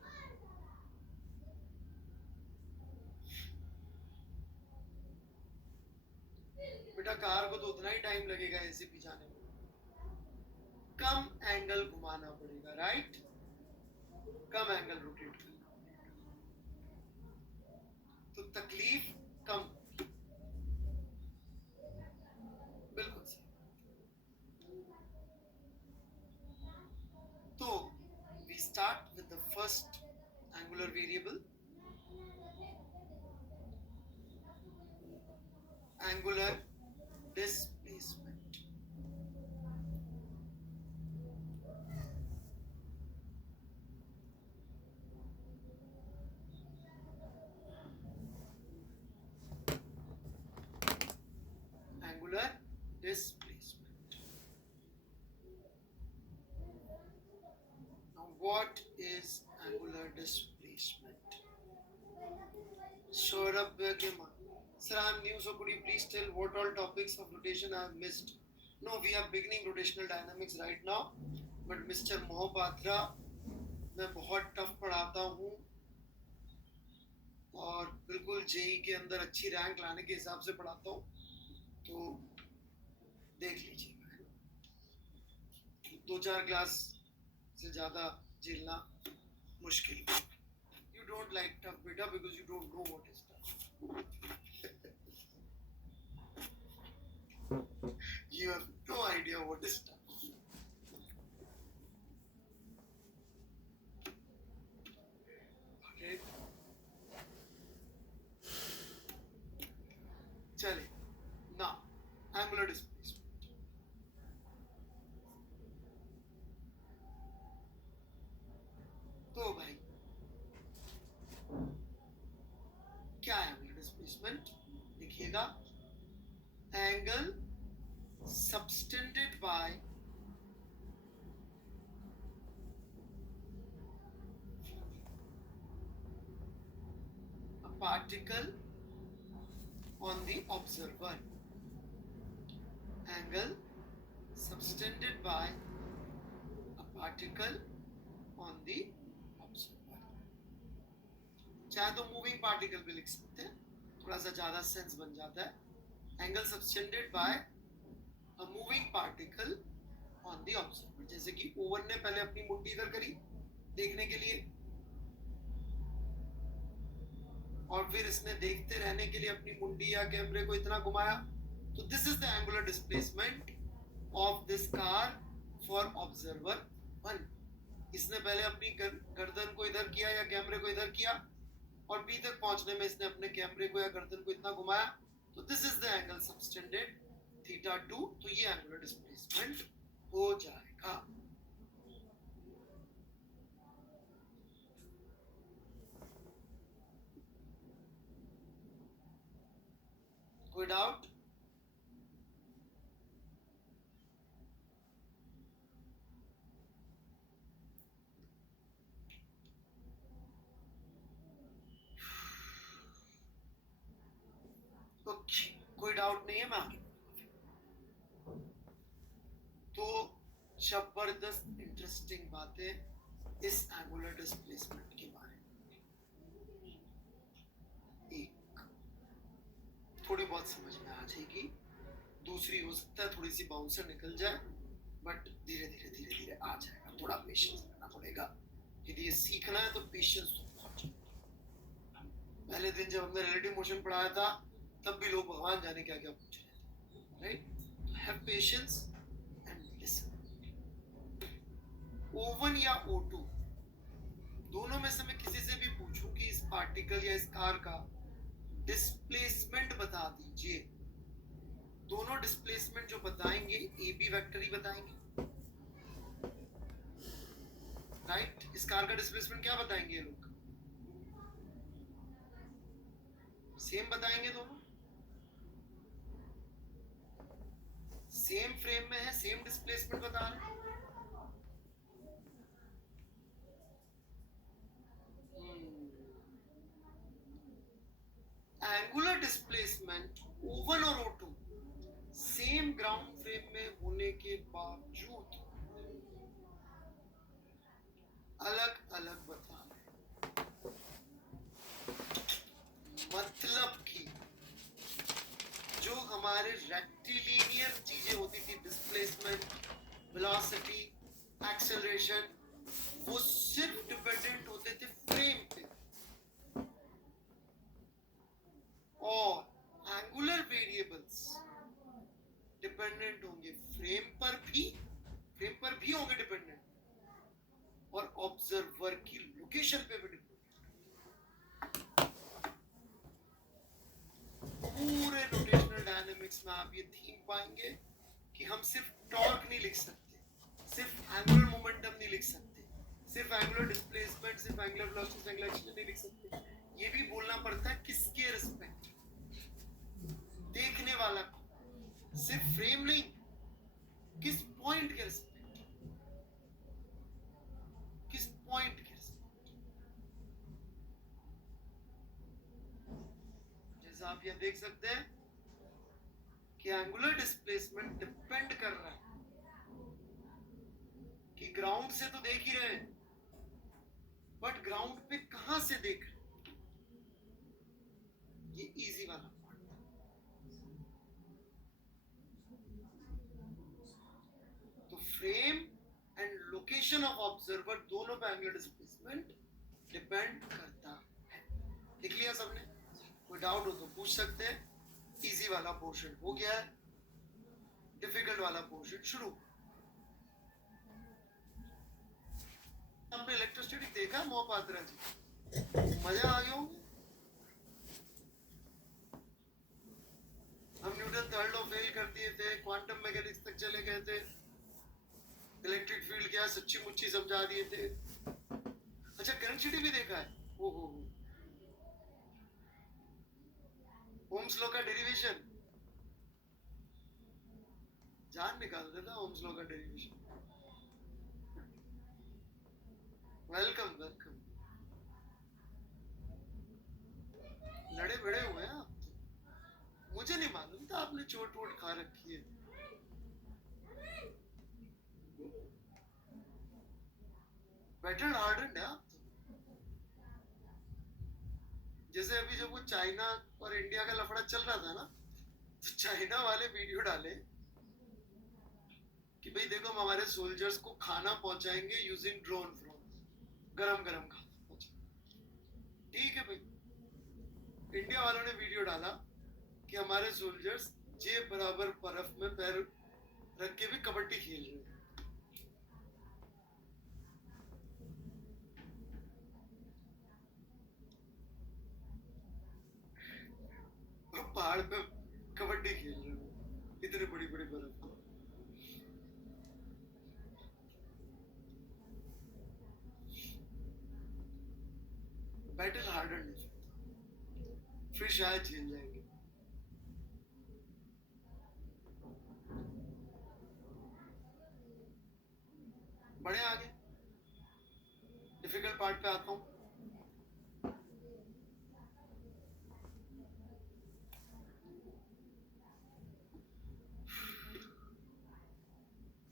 बेटा कार को तो उतना ही टाइम लगेगा एसीपी जाने में, कम एंगल घुमाना पड़ेगा, राइट, कम एंगल रोटेट करना पड़ेगा, तो तकलीफ कम, बिल्कुल सही। तो we start with the first angular variable, angular displacement. Angular displacement. Now what is angular displacement? Saurabh Gema. Sir, I am new, so could you please tell what all topics of rotation I have missed? No, we are beginning rotational dynamics right now, but Mr. Mohapatra, मैं बहुत टफ पढ़ाता हूँ और बिल्कुल जेई के अंदर अच्छी रैंक लाने के हिसाब से पढ़ाता हूँ, तो देख लीजिएगा, 2-4 क्लास से ज़्यादा झेलना मुश्किल। You don't like tough beta because you don't know what is tough. You have no idea what is tough. Okay. चले, now angular displacement. तो भाई क्या है एंगुलर डिस्प्लेसमेंट? लिखिएगा, angle subtended by a particle on the observer. Angle subtended by a particle on the observer. चाहे तो मूविंग पार्टिकल भी लिख सकते हैं, थोड़ा सा ज्यादा सेंस बन जाता है। Angle subtended bye a moving particle on the observer. जैसे कि ओवन ने पहले अपनी मुट्ठी इधर करी देखने के लिए, और फिर इसने देखते रहने के लिए अपनी मुंडी या कैमरे को इतना घुमाया, तो this is the angular displacement of this car for observer 1। इसने पहले अपनी गर्दन को इधर किया या कैमरे को इधर किया, और बी तक पहुंचने में इसने अपने कैमरे को या गर्दन को इतना घुमाया, तो this is the angle subtended θ2। तो ये एंगुलर डिस्प्लेसमेंट हो जाएगा। कोई डाउट? कोई डाउट नहीं है, मैं आगे। तो जबरदस्त इंटरेस्टिंग बातें इस एंगुलर डिस्प्लेसमेंट के बारे में, एक थोड़ी बहुत समझ में आ जाएगी, दूसरी हो सकता है थोड़ी सी बाउंसर निकल जाए, बट धीरे धीरे आ जाएगा। थोड़ा पेशेंस रखना पड़ेगा, यदि ये सीखना है तो पेशेंस बहुत चाहिए। पहले दिन जब हमने रिलेटिव मोशन पढ़ाया था, तब भी लोग भगवान जाने क्या क्या पूछ रहे थे, right? Have patience and listen. O1 या O2 दोनों में से मैं किसी से भी पूछूं कि इस पार्टिकल या इस कार का डिस्प्लेसमेंट बता दीजिए, दोनों डिस्प्लेसमेंट जो बताएंगे ए बी वेक्टर ही बताएंगे, राइट? इस कार का डिस्प्लेसमेंट क्या बताएंगे ये लोग? सेम बताएंगे, दोनों सेम फ्रेम में है, सेम डिस्प्लेसमेंट बता रहे हैं। एंगुलर डिस्प्लेसमेंट O1 और O2 सेम ग्राउंड फ्रेम में होने के बावजूद अलग अलग हमारे रेक्टिलिनियर चीजें होती थी, डिस्प्लेसमेंट, वेलोसिटी, एक्सेलरेशन, वो सिर्फ डिपेंडेंट होते थे फ्रेम पे, और एंगुलर वेरिएबल्स डिपेंडेंट होंगे फ्रेम पर भी होंगे डिपेंडेंट, और ऑब्जर्वर की लोकेशन पे भी डिपेंडेंट। पूरे रोटेशनल डायनामिक्स में आप ये थीम पाएंगे कि हम सिर्फ टॉर्क नहीं लिख सकते, सिर्फ एंगुलर मोमेंटम नहीं लिख सकते, सिर्फ एंगुलर डिस्प्लेसमेंट, सिर्फ एंगुलर वेलोसिटी, एंगुलर एक्सेलरेशन नहीं लिख सकते। ये भी बोलना पड़ता है किसके रिस्पेक्ट, देखने वाला को, सिर्फ फ्रेम नहीं, किस पॉइंट के रिस्पेक्ट, किस पॉइंट के रिस्पेक्ट। जैसा आप ये देख सकते हैं कि एंगुलर डिस्प्लेसमेंट डिपेंड कर रहा है कि ग्राउंड से तो देख ही रहे हैं, बट ग्राउंड पे कहां से देख रहे हैं, ये इजी वाला पार्ट था। तो frame and location of observer दोनों पे एंगुलर डिस्प्लेसमेंट डिपेंड करता है। देख लिया सबने? कोई डाउट हो तो पूछ सकते हैं। इजी वाला पोर्शन हो गया है, डिफिकल्ट वाला पोर्शन शुरू। आपने इलेक्ट्रोस्टैटिक देखा मोहपात्रा जी? मजा आ गया होगा। हम न्यूटन थर्ड लॉ फेल कर दिए थे, क्वांटम मैकेनिक्स तक चले गए थे, इलेक्ट्रिक फील्ड क्या सच्ची मुच्ची समझा दिए थे। अच्छा, करंट सिटी भी देखा है? ओहो, ओम्स लॉ का डेरिवेशन जान निकाल देता। ओम्स लॉ का डेरिवेशन। Welcome welcome. लड़े बड़े हुए हैं आप तो। मुझे नहीं मालूम था आपने चोट वोट खा रखी है। बैटल हार्डन है आप तो। जैसे अभी जब वो चाइना और इंडिया का लफड़ा चल रहा था ना, तो चाइना वाले वीडियो डाले कि भाई देखो हम हमारे सोल्जर्स को खाना पहुंचाएंगे यूजिंग ड्रोन फ्रॉम, गरम गरम खाना पहुंचाएंगे। ठीक है भाई। इंडिया वालों ने वीडियो डाला कि हमारे सोल्जर्स जे बराबर बर्फ में पैर रख के भी कबड्डी खेल रहे हैं। पहाड़ पे कबड्डी खेल रहे हो इतनी बड़ी बड़ी बर्फ में। बैटल हार्डन नहीं, फिर शायद झेल जाएंगे। बड़े आगे डिफिकल्ट पार्ट पे आता हूं।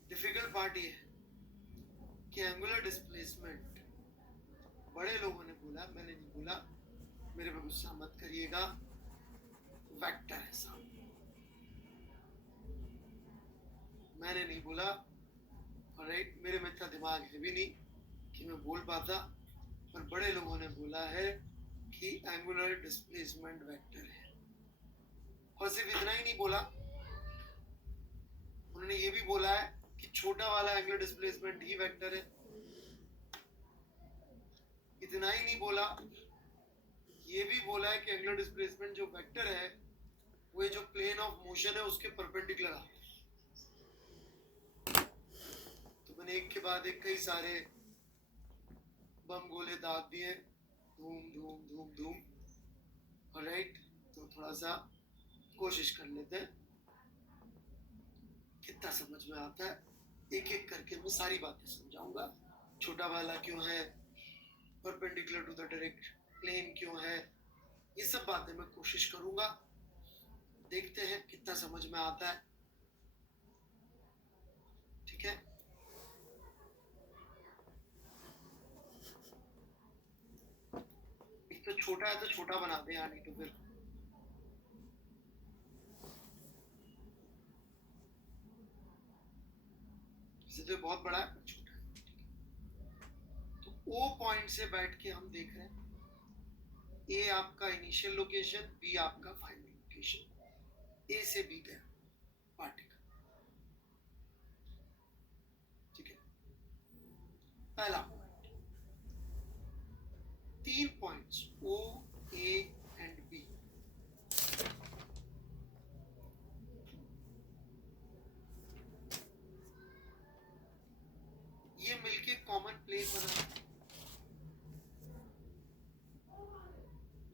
डिफिकल्ट पार्ट ये है कि एंगुलर डिस्प्लेसमेंट बड़े लोगों ने बोला, मैंने नहीं बोला, मेरे पे गुस्सा मत करिएगा, वेक्टर है सामने, मैंने नहीं बोला। राइट, मेरे में इतना दिमाग है भी नहीं कि मैं बोल पाता, पर बड़े लोगों ने बोला है कि एंगुलर डिस्प्लेसमेंट वेक्टर है। और सिर्फ इतना ही नहीं बोला, उन्होंने ये भी बोला है कि छोटा वाला एंगुलर डिस्प्लेसमेंट ही वेक्टर है। इतना ही नहीं बोला, ये भी बोला है कि एंगुलर डिस्प्लेसमेंट जो वेक्टर है वो जो प्लेन ऑफ मोशन है उसके परपेंडिकुलर है। तो मैंने एक के बाद एक कई सारे बम गोले दाग दिए, धूम धूम धूम धूम। ऑलराइट, तो थोड़ा सा कोशिश कर लेते हैं कितना समझ में आता है। एक एक करके मैं सारी बातें समझाऊंगा। छोटा वाला क्यों है, perpendicular to the direct plane क्यों है, ये सब बातें मैं कोशिश करूंगा। देखते हैं कितना समझ में आता है। ठीक है, तो छोटा है तो छोटा बना दे, यानी तो फिर बहुत बड़ा है छोटा है। तो ओ पॉइंट से बैठ के हम देख रहे हैं ए आपका इनिशियल लोकेशन, बी आपका फाइनल लोकेशन। ए से बी गया पार्टिकल, ठीक है। पहला point, 3 points O, A and B. ये मिलके कॉमन प्लेन बना,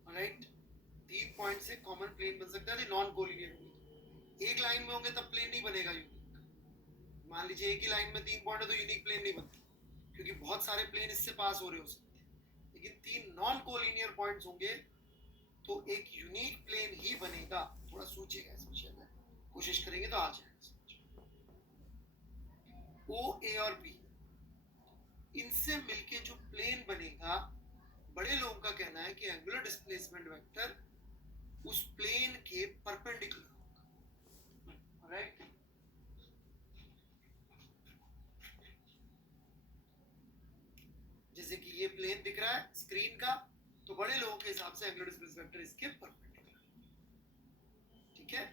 राइट। 3 पॉइंट से कॉमन प्लेन बन सकता है, नॉन कोलिनियर होंगे। एक लाइन में होंगे तब प्लेन नहीं बनेगा यूनिक। मान लीजिए एक ही लाइन में 3 पॉइंट है तो यूनिक प्लेन नहीं बनता, क्योंकि बहुत सारे प्लेन इससे पास हो रहे हो सकते हैं। लेकिन 3 नॉन कोलिनियर पॉइंट्स होंगे तो एक यूनिक प्लेन ही बनेगा। थोड़ा सोचिएगा इस विषय में, कोशिश करेंगे तो आ जाएगा। ओ, ए और बी, इनसे मिलके जो प्लेन बनेगा, बड़े लोगों का कहना है कि एंगुलर डिस्प्लेसमेंट वेक्टर उस प्लेन के परपेंडिकुलर होगा, राइट। जैसे कि ये प्लेन दिख रहा है स्क्रीन का, तो बड़े लोगों के हिसाब से एंगुलर डिस्प्लेसमेंट वेक्टर इसके परपेंडिकुलर, ठीक है।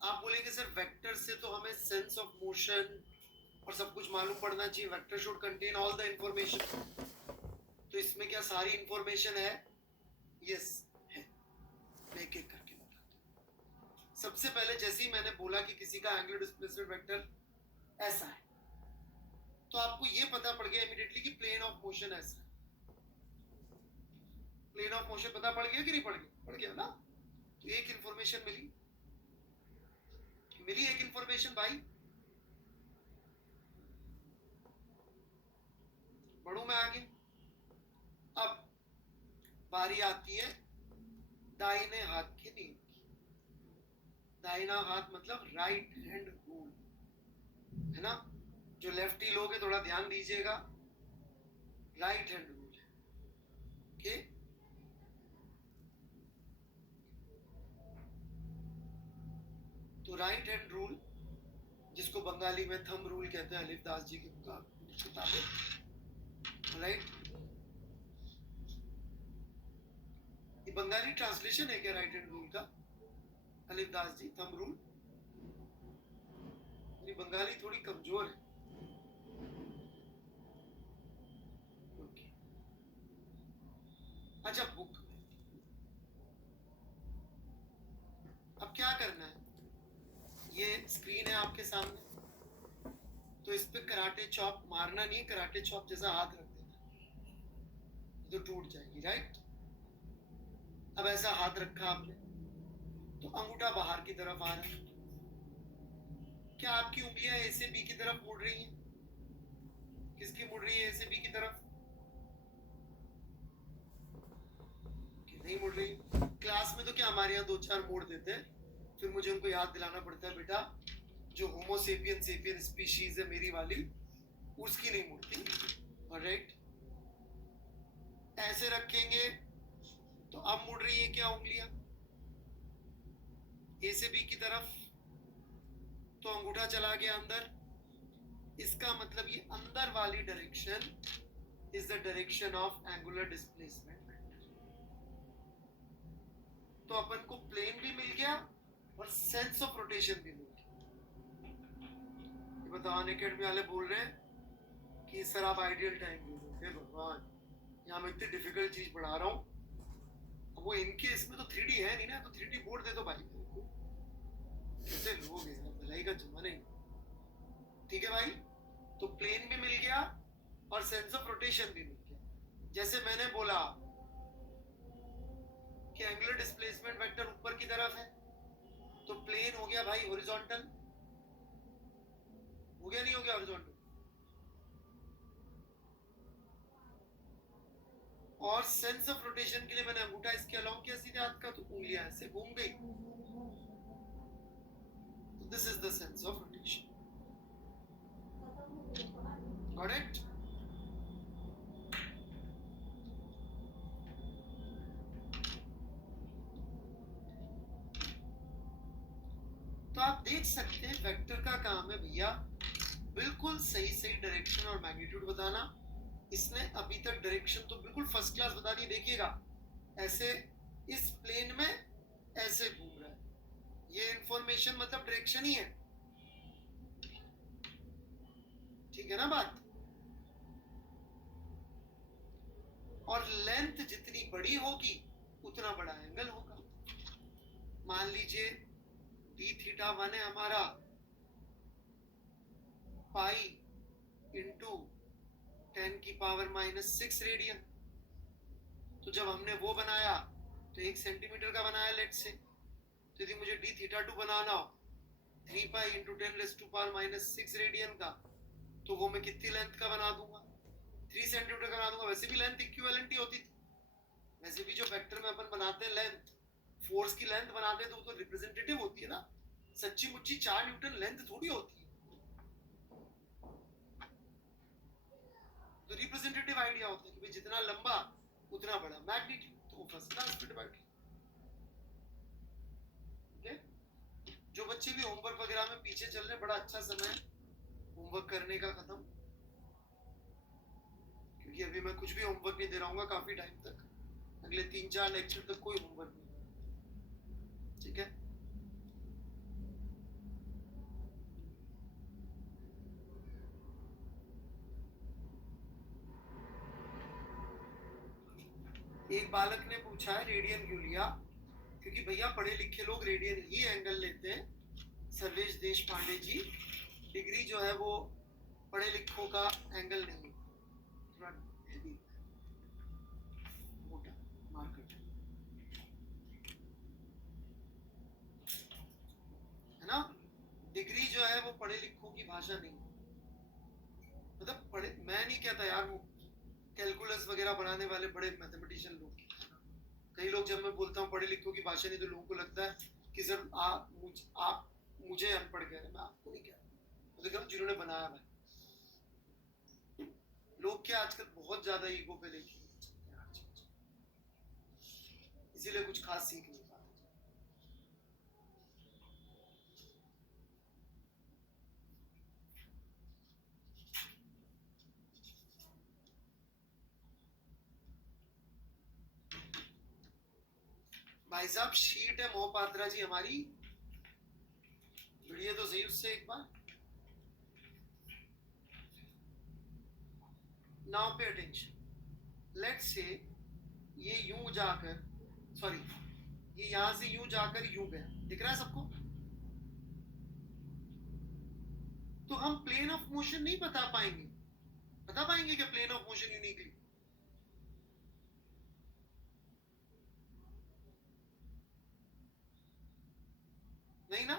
आप बोलेंगे सर वेक्टर से तो हमें सेंस ऑफ मोशन और सब कुछ मालूम पड़ना चाहिए, vector should contain all the information. तो इसमें क्या सारी इंफॉर्मेशन है? यस है। मैं एक एक करके बताता हूं। सबसे पहले जैसे ही मैंने बोला कि किसी का एंगुलर डिस्प्लेसमेंट वेक्टर ऐसा है, तो आपको ये पता पड़ गया इमीडिएटली कि प्लेन ऑफ मोशन ऐसा है। प्लेन ऑफ मोशन पता पड़ गया कि नहीं पड़ गया? पड़ गया ना। तो एक इंफॉर्मेशन मिली एक इंफॉर्मेशन भाई। बढ़ू मैं आगे। अब बारी आती है दाहिने हाथ के नियम की। दाहिना हाथ मतलब राइट हैंड रूल, है ना। जो लेफ्टी लोग है थोड़ा ध्यान दीजिएगा, राइट हैंड रूल है, ओके। तो राइट हैंड रूल, जिसको बंगाली में थंब रूल कहते हैं, अलिफ दास जी की किताबें, राइट। ये बंगाली ट्रांसलेशन है क्या राइट हैंड रूल का? अलिफ दास जी थंब रूल। मेरी बंगाली थोड़ी कमजोर है, ओके। अच्छा, बुक अब क्या करना है, ये स्क्रीन है आपके सामने, तो इस पे कराटे चॉप मारना नहीं, कराटे चॉप जैसा हाथ रख देना तो टूट जाएगी, राइट। अब ऐसा हाथ रखा आपने, तो अंगूठा बाहर की तरफ आ रहा है। क्या आपकी उंगलियां ए से बी की तरफ मुड़ रही हैं? किसकी मुड़ रही है ए से बी की तरफ? कि नहीं मुड़ रही। क्लास में तो क्या हमारे यहाँ 2-4 मोड़ देते हैं, फिर मुझे उनको याद दिलाना पड़ता है, बेटा जो होमोसेपियन सेपियन स्पीशीज है मेरी वाली, उसकी नहीं मुड़ती, राइट। ऐसे रखेंगे तो अब मुड़ रही है क्या उंगलियां ए से बी की तरफ, तो अंगूठा चला गया अंदर। इसका मतलब ये अंदर वाली direction is the direction of angular displacement vector. तो अपन को प्लेन भी मिल गया और सेंस ऑफ रोटेशन भी मिल गया। ये बताओ अनअकैडमी वाले बोल रहे हैं कि सर आप आइडियल टाइम दे दो। हे भगवान, यहाँ मैं इतनी डिफिकल्ट चीज पढ़ा रहा हूँ, वो इनके इसमें तो 3D है नहीं ना, तो 3D बोर्ड दे दो भाई। कैसे लोग हैं, भलाई का जमाना ही। ठीक है भाई, तो प्लेन भी मिल गया और सेंस ऑफ रोटेशन भी मिल गया। जैसे मैंने बोला कि एंगुलर डिस्प्लेसमेंट वेक्टर ऊपर की तरफ है, तो प्लेन हो गया भाई हॉरिजॉन्टल, हो गया नहीं हो गया हॉरिजॉन्टल। और सेंस ऑफ रोटेशन के लिए मैंने अंगूठा इसके अलोंग किया सीधे हाथ का, तो उंगलियां ऐसे घूम गई। तो this is the sense of rotation, got it. तो आप देख सकते हैं वेक्टर का काम है भैया बिल्कुल सही सही डायरेक्शन और मैग्नीट्यूड बताना। इसने अभी तक डायरेक्शन तो बिल्कुल फर्स्ट क्लास बता दी। देखिएगा ऐसे इस प्लेन में ऐसे घूम रहा है, ये इंफॉर्मेशन मतलब डायरेक्शन ही है। ठीक है ना बात। और लेंथ जितनी बड़ी होगी उतना बड़ा एंगल होगा। मान लीजिए डी थीटा 1 है हमारा पाई इंटू 10⁻⁻6 रेडियन। तो जब हमने वो बनाया तो 1 सेंटीमीटर का बनाया लेट से। तो यदि मुझे डी थीटा 2 बनाना हो 3 पाई इंटू 10⁻⁻6 रेडियन का, तो वो मैं कितनी लेंथ का बना दूंगा? 3 सेंटीमीटर का बना दूंगा। वैसे भी लेंथ इक्विवेलेंट ही होती थी। वैसे भी जो वेक्टर में अपन बनाते हैं लेंथ, फोर्स की लेंथ बनाते हैं तो वो तो रिप्रेजेंटेटिव होती है ना, सच्ची मुच्ची 4 न्यूटन लेंथ थोड़ी होती है। तो रिप्रेजेंटेटिव आइडिया होता है कि भाई जितना लंबा उतना बड़ा मैग्नीट्यूड, तो वो फर्स्ट क्लास पे डिवाइड। जो बच्चे भी होमवर्क वगैरह में पीछे चल रहे, बड़ा अच्छा समय होमवर्क करने का खत्म, क्योंकि अभी मैं कुछ भी होमवर्क नहीं दे रहा हूँ काफी टाइम तक। अगले 3-4 लेक्चर तक कोई होमवर्क नहीं। ठीक है। एक बालक ने पूछा है रेडियन क्यों लिया? क्योंकि भैया पढ़े लिखे लोग रेडियन ही एंगल लेते हैं। सर्वेश देश पांडे जी, डिग्री जो है वो पढ़े लिखों का एंगल नहीं, थोड़ा हेवी मोटा मार्केट है ना। डिग्री जो है वो पढ़े लिखों की भाषा नहीं। मतलब पढ़े, मैं नहीं कहता यार, वो कैलकुलस वगैरह बनाने वाले बड़े मैथमेटिशियन लोग। कई लोग जब मैं बोलता हूँ पढ़े लिखों की भाषा नहीं, तो लोगों को लगता है कि सर आप मुझे अनपढ़ कह रहे हैं। मैं आपको नहीं कह रहा, तो कह रहा जिन्होंने बनाया है। लोग क्या आजकल बहुत ज्यादा ईगो पे लेके, इसीलिए कुछ खास सीख नहीं पाते। भाई साहब शीट है मोहपात्रा जी हमारी, वीडियो तो सही उससे एक बार। Now pay attention. Let's say ये यूं जाकर, सॉरी ये यहां से यूं जाकर यूं गया, दिख रहा है सबको? तो हम प्लेन ऑफ मोशन नहीं बता पाएंगे। बता पाएंगे क्या प्लेन ऑफ मोशन यूनिकली? नहीं ना।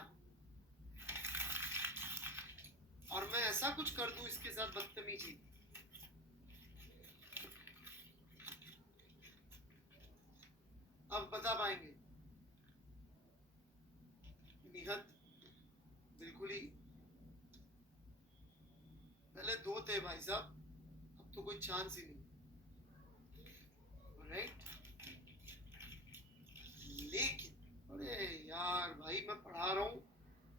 और मैं ऐसा कुछ कर दूं इसके साथ बदतमीजी, अब बता पाएंगे? निहत बिल्कुल ही। पहले 2 थे भाई साहब, अब तो कोई चांस ही नहीं। राइट। लेकिन अरे यार भाई मैं पढ़ा रहा हूँ,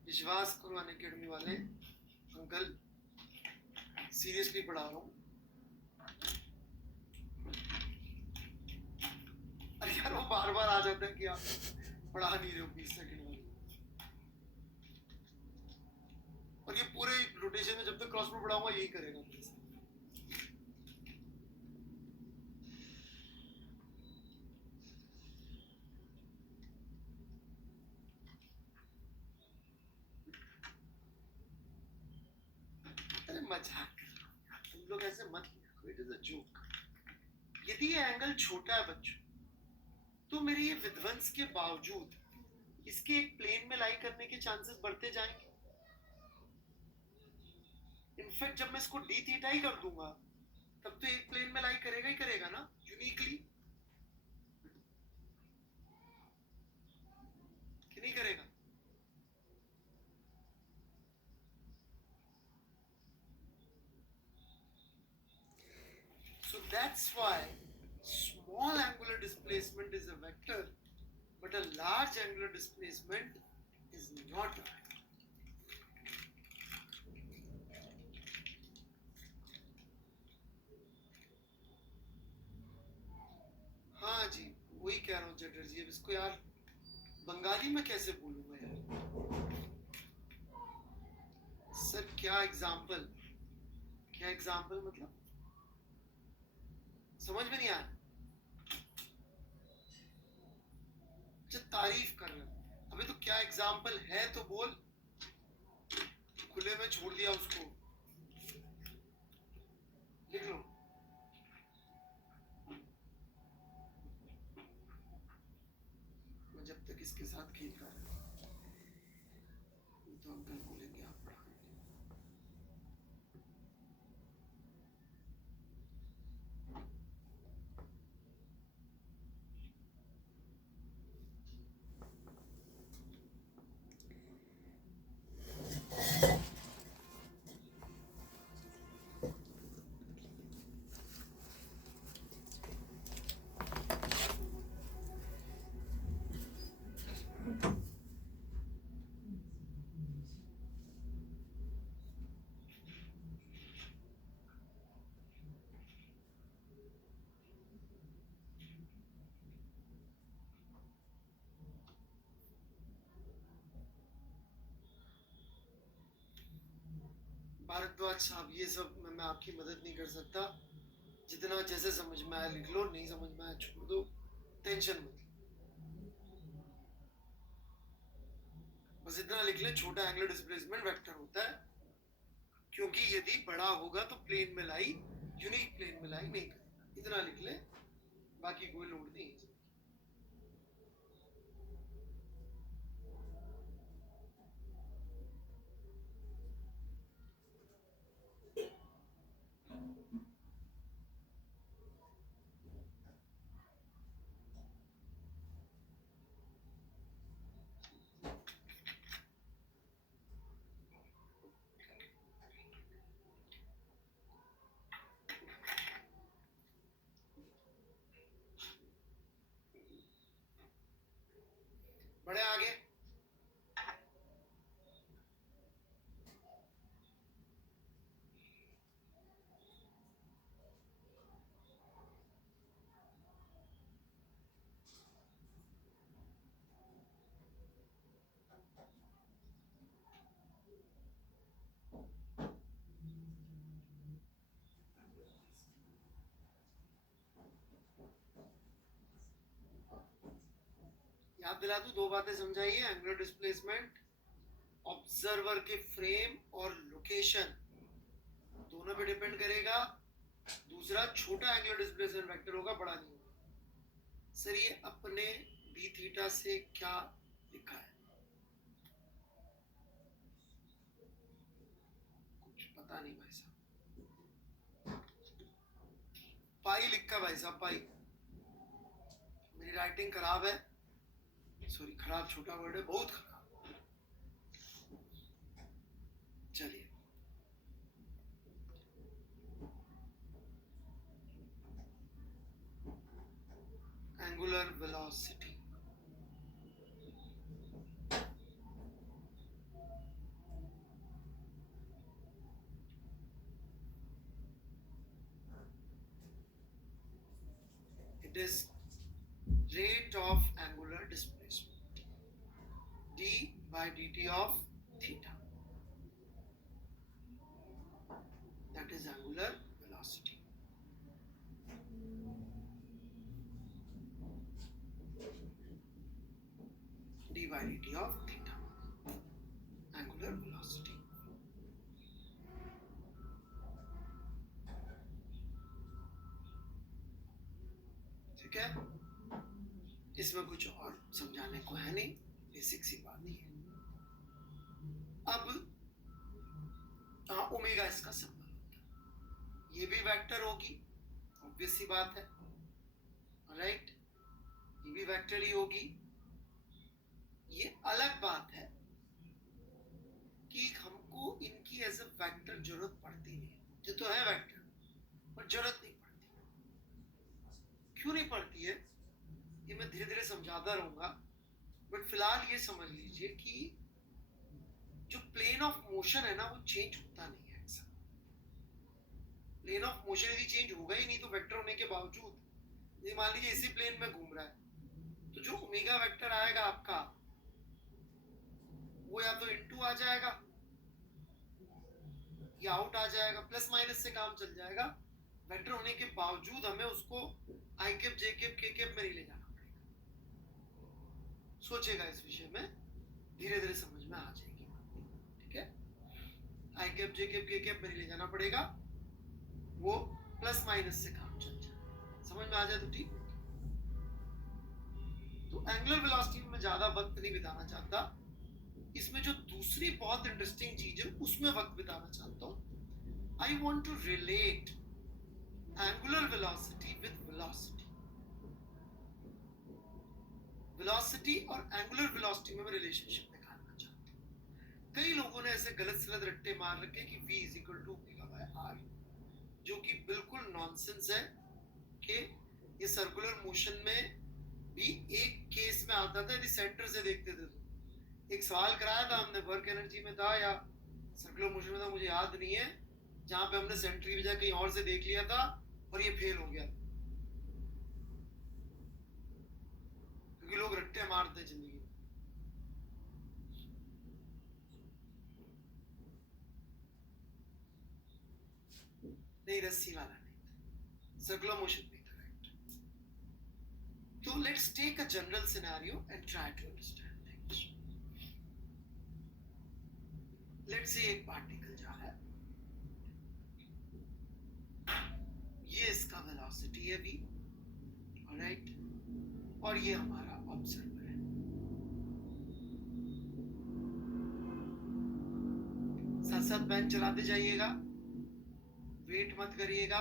विश्वास करो अनअकैडमी वाले अंकल, सीरियसली पढ़ा रहा हूँ। अरे यार वो बार बार आ जाता है कि आप पढ़ा नहीं रहे हो 20 सेकंड वाली। और ये पूरे रोटेशन में जब तक क्रॉस में पढ़ाऊंगा यही करेगा। अरे मजाक कर रहा हूँ, तुम लोग ऐसे मत लिया, इट इज अ जोक। यदि ये एंगल छोटा है बच्चों, तो मेरे ये विध्वंस के बावजूद इसके एक प्लेन में लाई करने के चांसेस बढ़ते जाएंगे। इनफैक्ट जब मैं इसको डी थीटा ही कर दूंगा तब तो एक प्लेन में लाई करेगा ही करेगा ना यूनिकली, कि नहीं करेगा? So that's why small angular displacement is a vector, but a large angular displacement is not a vector. वही कह रहा हूँ चटर्जी, अब इसको यार बंगाली में कैसे बोलूंगा यार। सर क्या एग्जाम्पल, क्या एग्जाम्पल मतलब समझ में नहीं आया। अच्छा तारीफ कर रहे हो, अबे तो क्या एग्जाम्पल है तो बोल, खुले में छोड़ दिया उसको, लिख लो। मैं जब तक इसके साथ खेलता रहा तो अंकल बोलेंगे आप पढ़ा। भारद्वाज साहब ये सब मैं आपकी मदद नहीं कर सकता, जितना जैसे समझ में आया लिख लो, नहीं समझ में आया छोड़ दो, टेंशन मत। बस इतना लिख ले, छोटा एंगुलर डिस्प्लेसमेंट वेक्टर होता है, क्योंकि यदि बड़ा होगा तो प्लेन में लाई, यूनिक प्लेन में लाई नहीं करेगा, इतना लिख ले, बाकी कोई लोड नहीं है। बड़े आगे याद दिला दूं, दो बातें समझाइए। एंगुलर डिस्प्लेसमेंट ऑब्जर्वर के फ्रेम और लोकेशन दोनों पे डिपेंड करेगा। दूसरा छोटा एंगुलर डिस्प्लेसमेंट वेक्टर होगा, बड़ा नहीं होगा। सर ये अपने डी थीटा से क्या लिखा है, कुछ पता नहीं भाई साहब। पाई लिखा भाई साहब, पाई। मेरी राइटिंग खराब है, सॉरी, खराब छोटा वर्ड है, बहुत खराब। चलिए angular velocity, it is rate of angular displacement d by dt of theta, that is angular velocity. d by dt of theta, angular velocity. ठीक है, इसमें कुछ और समझाने को है नहीं, बेसिक सी बात ही है। अब ओमेगा इसका सिंबल होता है, ये भी वेक्टर होगी, ऑब्वियस सी बात है, राइट, ये भी वेक्टर ही होगी। ये अलग बात है कि हमको इनकी एज अ वेक्टर जरूरत पड़ती नहीं, ये तो है वेक्टर, पर जरूरत नहीं पड़ती। क्यों नहीं पड़ती है ये मैं धीरे धीरे समझाता रहूंगा, बट फिलहाल ये समझ लीजिए कि जो प्लेन ऑफ मोशन है ना वो चेंज होता नहीं है। ऐसा प्लेन ऑफ मोशन यदि चेंज होगा ही नहीं तो वेक्टर होने के बावजूद, ये मान लीजिए इसी प्लेन में घूम रहा है, तो जो ओमेगा वेक्टर आएगा आपका वो या तो इनटू आ जाएगा या आउट आ जाएगा, प्लस माइनस से काम चल जाएगा। वेक्टर होने के बावजूद हमें उसको आई कैप जे कैप के कैप में नहीं ले जाना पड़ेगा। सोचेगा इस विषय में, धीरे धीरे समझ में आ जाएगी, ठीक है। आई कैप जे कैप के कैप में नहीं ले जाना पड़ेगा, वो प्लस माइनस से काम चल जाए, समझ में आ जाए तो ठीक। तो एंगुलर वेलोसिटी में ज्यादा वक्त नहीं बिताना चाहता, इसमें जो दूसरी बहुत इंटरेस्टिंग चीज है उसमें वक्त बिताना चाहता हूं। I want to relate angular velocity with velocity. Velocity और एंगुलर वेलोसिटी में मैं रिलेशनशिप निकालना चाहता हूं। कई लोगों ने ऐसे गलत सलत रट्टे मार रखे कि v is equal to omega by r, जो कि बिल्कुल नॉनसेंस है। कि ये सर्कुलर मोशन में भी एक केस में आता था, यदि सेंटर से देखते थे तो एक सवाल कराया था हमने, वर्क एनर्जी में था या सर्कुलर मोशन में था, मुझे याद नहीं है, जहां पे हमने सेंट्री की बजाय कहीं और से देख लिया था और ये फेल हो गया, क्योंकि लोग रट्टे मारते हैं जिंदगी में। नहीं, रस्सी वाला नहीं, सर्कुलर मोशन नहीं था, राइट। तो let's take a general scenario and try to understand things. Let's say एक पार्टिकल जा रहा है, ये इसका वेलोसिटी है v, ऑलराइट, और ये हमारा ऑब्जर्वर है। साथ साथ पेन चलाते जाइएगा, वेट मत करिएगा।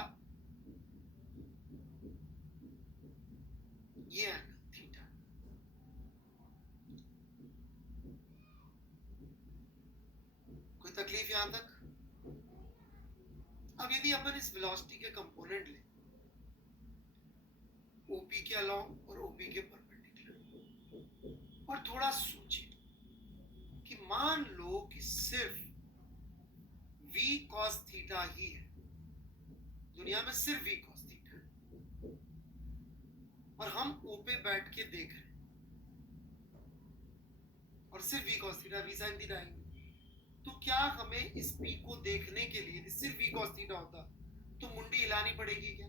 ये एंगल थीटा, कोई तकलीफ यहां तक? अब यदि अपन इस वेलोसिटी के कंपोनेंट ले, ओपी के अलोंग और ओपी के परपेंडिकुलर, और थोड़ा सोचिए कि मान लो कि सिर्फ v cos थीटा ही है, दुनिया में सिर्फ v cos थीटा है, और हम o पे बैठ के देख रहे हैं और सिर्फ v cos theta v sin theta आएंगे, तो क्या हमें इस p को देखने के लिए सिर्फ v cos थीटा होता तो मुंडी हिलानी पड़ेगी क्या?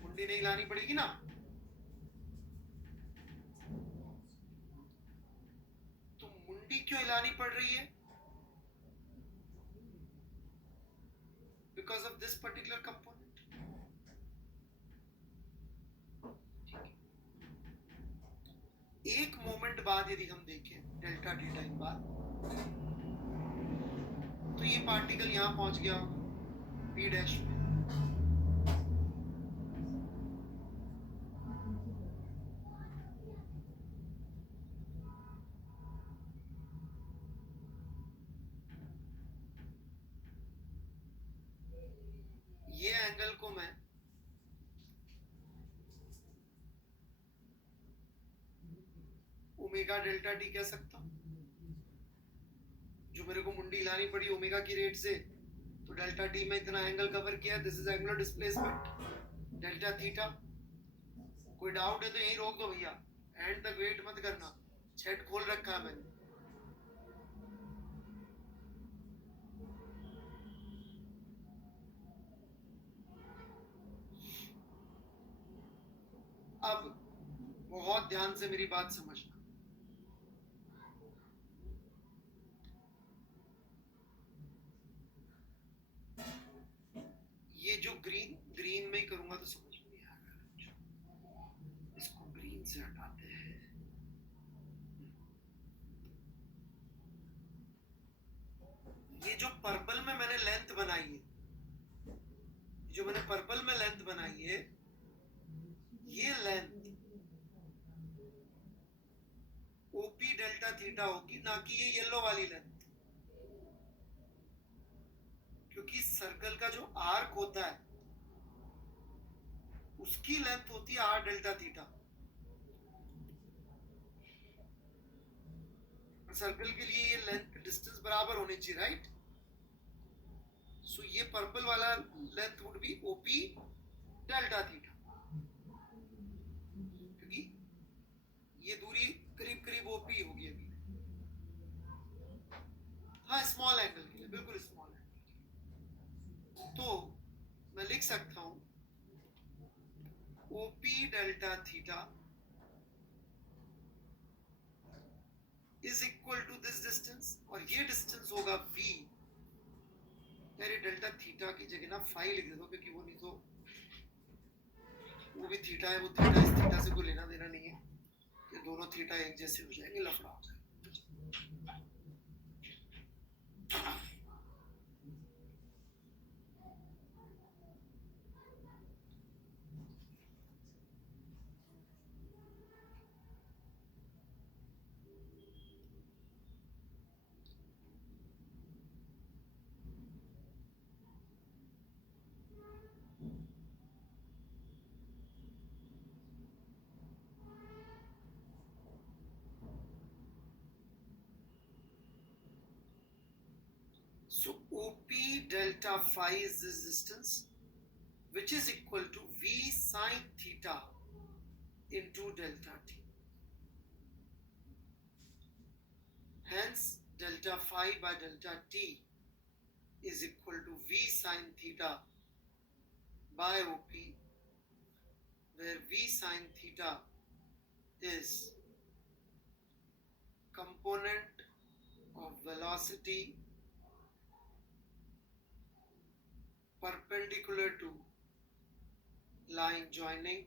मुंडी नहीं हिलानी पड़ेगी ना। तो मुंडी क्यों हिलानी पड़ रही है? Because of this particular component. एक मोमेंट बाद यदि हम देखें डेल्टा टी टाइम बाद, तो ये पार्टिकल यहां पहुंच गया p डैश में, ये एंगल को मैं ओमेगा डेल्टा टी कह सकता हूं। जो मेरे को मुंडी हिलानी पड़ी ओमेगा की रेट से, तो डेल्टा टी में इतना एंगल कवर किया, this is angular displacement delta theta. कोई डाउट है तो यहीं रोक दो भैया, एंड तक वेट मत करना, चैट खोल रखा है मैंने। अब बहुत ध्यान से मेरी बात समझना, ये जो ग्रीन में ही करूंगा तो समझ में नहीं आएगा, इसको ग्रीन से हटाते हैं। ये जो पर्पल में मैंने लेंथ बनाई है, जो मैंने पर्पल में लेंथ बनाई है, ये लेंथ ओपी डेल्टा थीटा होगी, ना कि ये येलो वाली लेंथ, क्योंकि सर्कल का जो आर्क होता है उसकी लेंथ होती है आर डेल्टा थीटा। सर्कल के लिए ये लेंथ डिस्टेंस बराबर होनी चाहिए, राइट। सो ये पर्पल वाला length would be OP delta theta, क्योंकि ये दूरी करीब करीब ओपी होगी अभी। हाँ, स्मॉल एंगल के लिए, बिल्कुल स्मॉल एंगल के लिए। तो मैं लिख सकता हूं OP delta theta is equal to this distance, और ये डिस्टेंस होगा v। यार डेल्टा थीटा की जगह ना फाई लिख दे दो, क्योंकि वो नहीं तो वो भी थीटा है, वो थीटा इस थीटा से कोई लेना देना नहीं है, ये दोनों थीटा एक जैसे हो जाएंगे, लफड़ा हो जाएगा। So OP delta phi is this distance, which is equal to V sine theta into delta t. Hence, delta phi by delta t is equal to V sine theta by OP, where V sine theta is component of velocity perpendicular to line joining,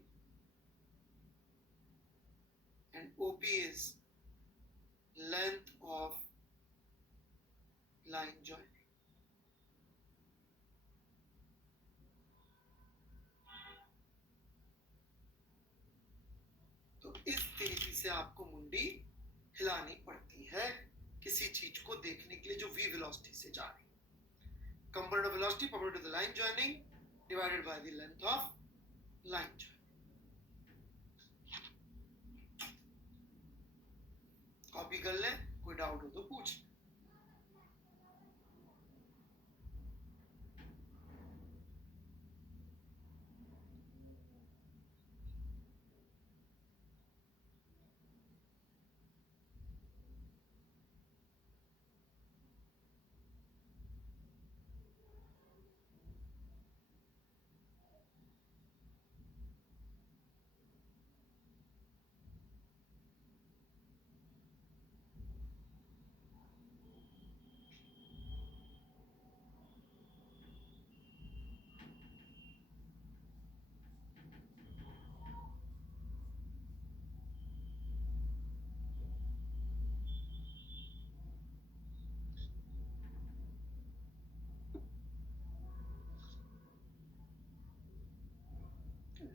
and OP is length of line joining. तो इस तरीके से आपको मुंडी हिलानी पड़ती है किसी चीज को देखने के लिए जो v वेलोसिटी से जा रही है। Component of velocity perpendicular to the line joining divided by the length of line joining. Copy कर ले, कोई डाउट हो तो पूछ।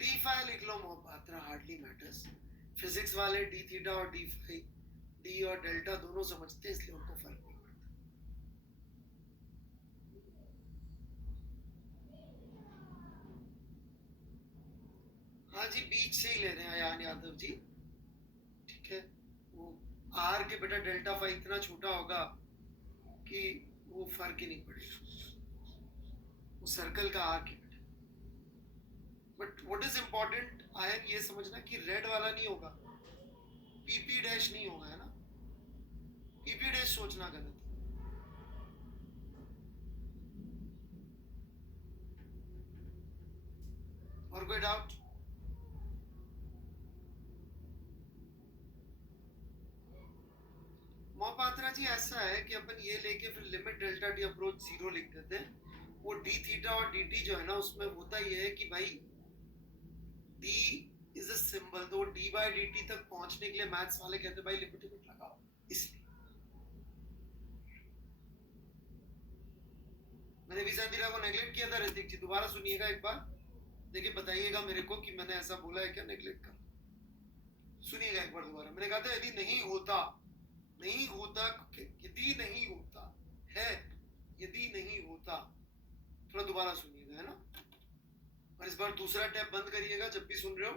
डी फाई लिख लो मोहपात्रा, हार्डली मैटर्स। फिजिक्स वाले डी थीटा और डी फाई, डी और डेल्टा दोनों समझते हैं, इसलिए उनको फर्क नहीं पड़ता। हाँ जी, बीच से ही ले रहे हैं यान यादव जी, ठीक है। वो आर के बेटा डेल्टा फाई इतना छोटा होगा कि वो फर्क ही नहीं पड़ेगा, वो सर्कल का आर के। But what is important ion, ये समझना कि रेड वाला नहीं होगा, पीपी डैश नहीं होगा, है ना। पीपी डैश सोचना गलत है। और कोई डाउट? मोहपात्रा जी ऐसा है कि अपन ये लेके फिर लिमिट डेल्टा टी अप्रोच 0 लिख देते हैं। वो डी थीटा और डी टी जो है ना, उसमें होता ये है कि भाई डी इज अ सिंबल, तो डी बाय डी टी तक पहुंचने के लिए मैथ्स वाले कहते हैं भाई लिमिट लगाओ, इसलिए मैंने विजन दिला को नेगलेक्ट किया था। ऋतिक जी दोबारा सुनिएगा एक बार, देखिए बताइएगा मेरे को कि मैंने ऐसा बोला है क्या नेगलेक्ट कर। सुनिएगा एक बार दोबारा, मैंने कहा था यदि नहीं होता, नहीं होता, यदि नहीं होता है, यदि नहीं होता, थोड़ा दोबारा सुनिएगा, है ना। और इस बार दूसरा टैब बंद करिएगा जब भी सुन रहे हो,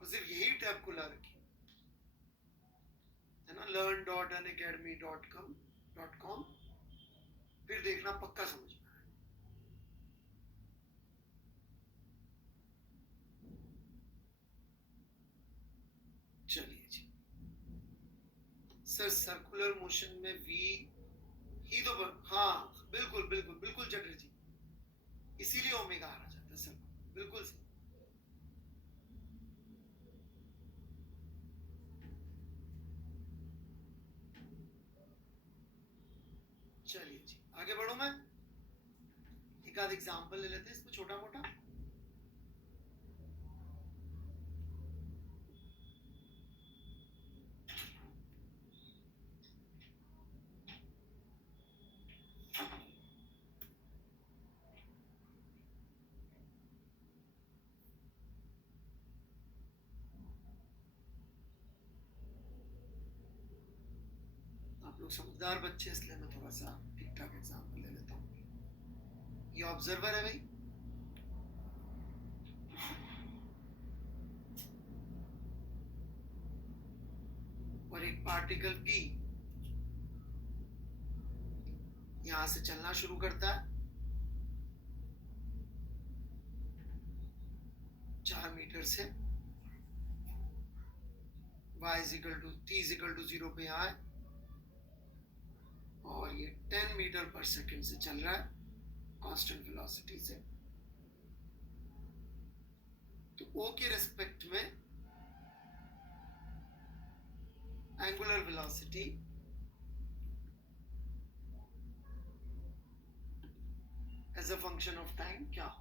और सिर्फ यही टैब खुला रखिए, है ना। learn.unacademy.com, फिर देखना पक्का समझ में आएगा। सर सर्कुलर मोशन में वी ही तो हाँ बिल्कुल बिल्कुल बिल्कुल चटर्जी, इसीलिए ओमेगा आ जाता है सर, बिल्कुल सही। चलिए जी आगे बढ़ू मैं, एक आध एग्जांपल ले लेते हैं इसमें छोटा मोटा। आप लोग समझदार बच्चे, इसलिए मैं थोड़ा सा ठीक ठाक एग्जांपल ले लेता हूँ। ये ऑब्जर्वर है भाई, और एक पार्टिकल पी यहां से चलना शुरू करता है 4 मीटर से, y t 0 पे यहाँ है, और ये 10 मीटर पर सेकंड से चल रहा है कांस्टेंट वेलोसिटी से। तो o के रेस्पेक्ट में angular velocity as a function of time क्या हो?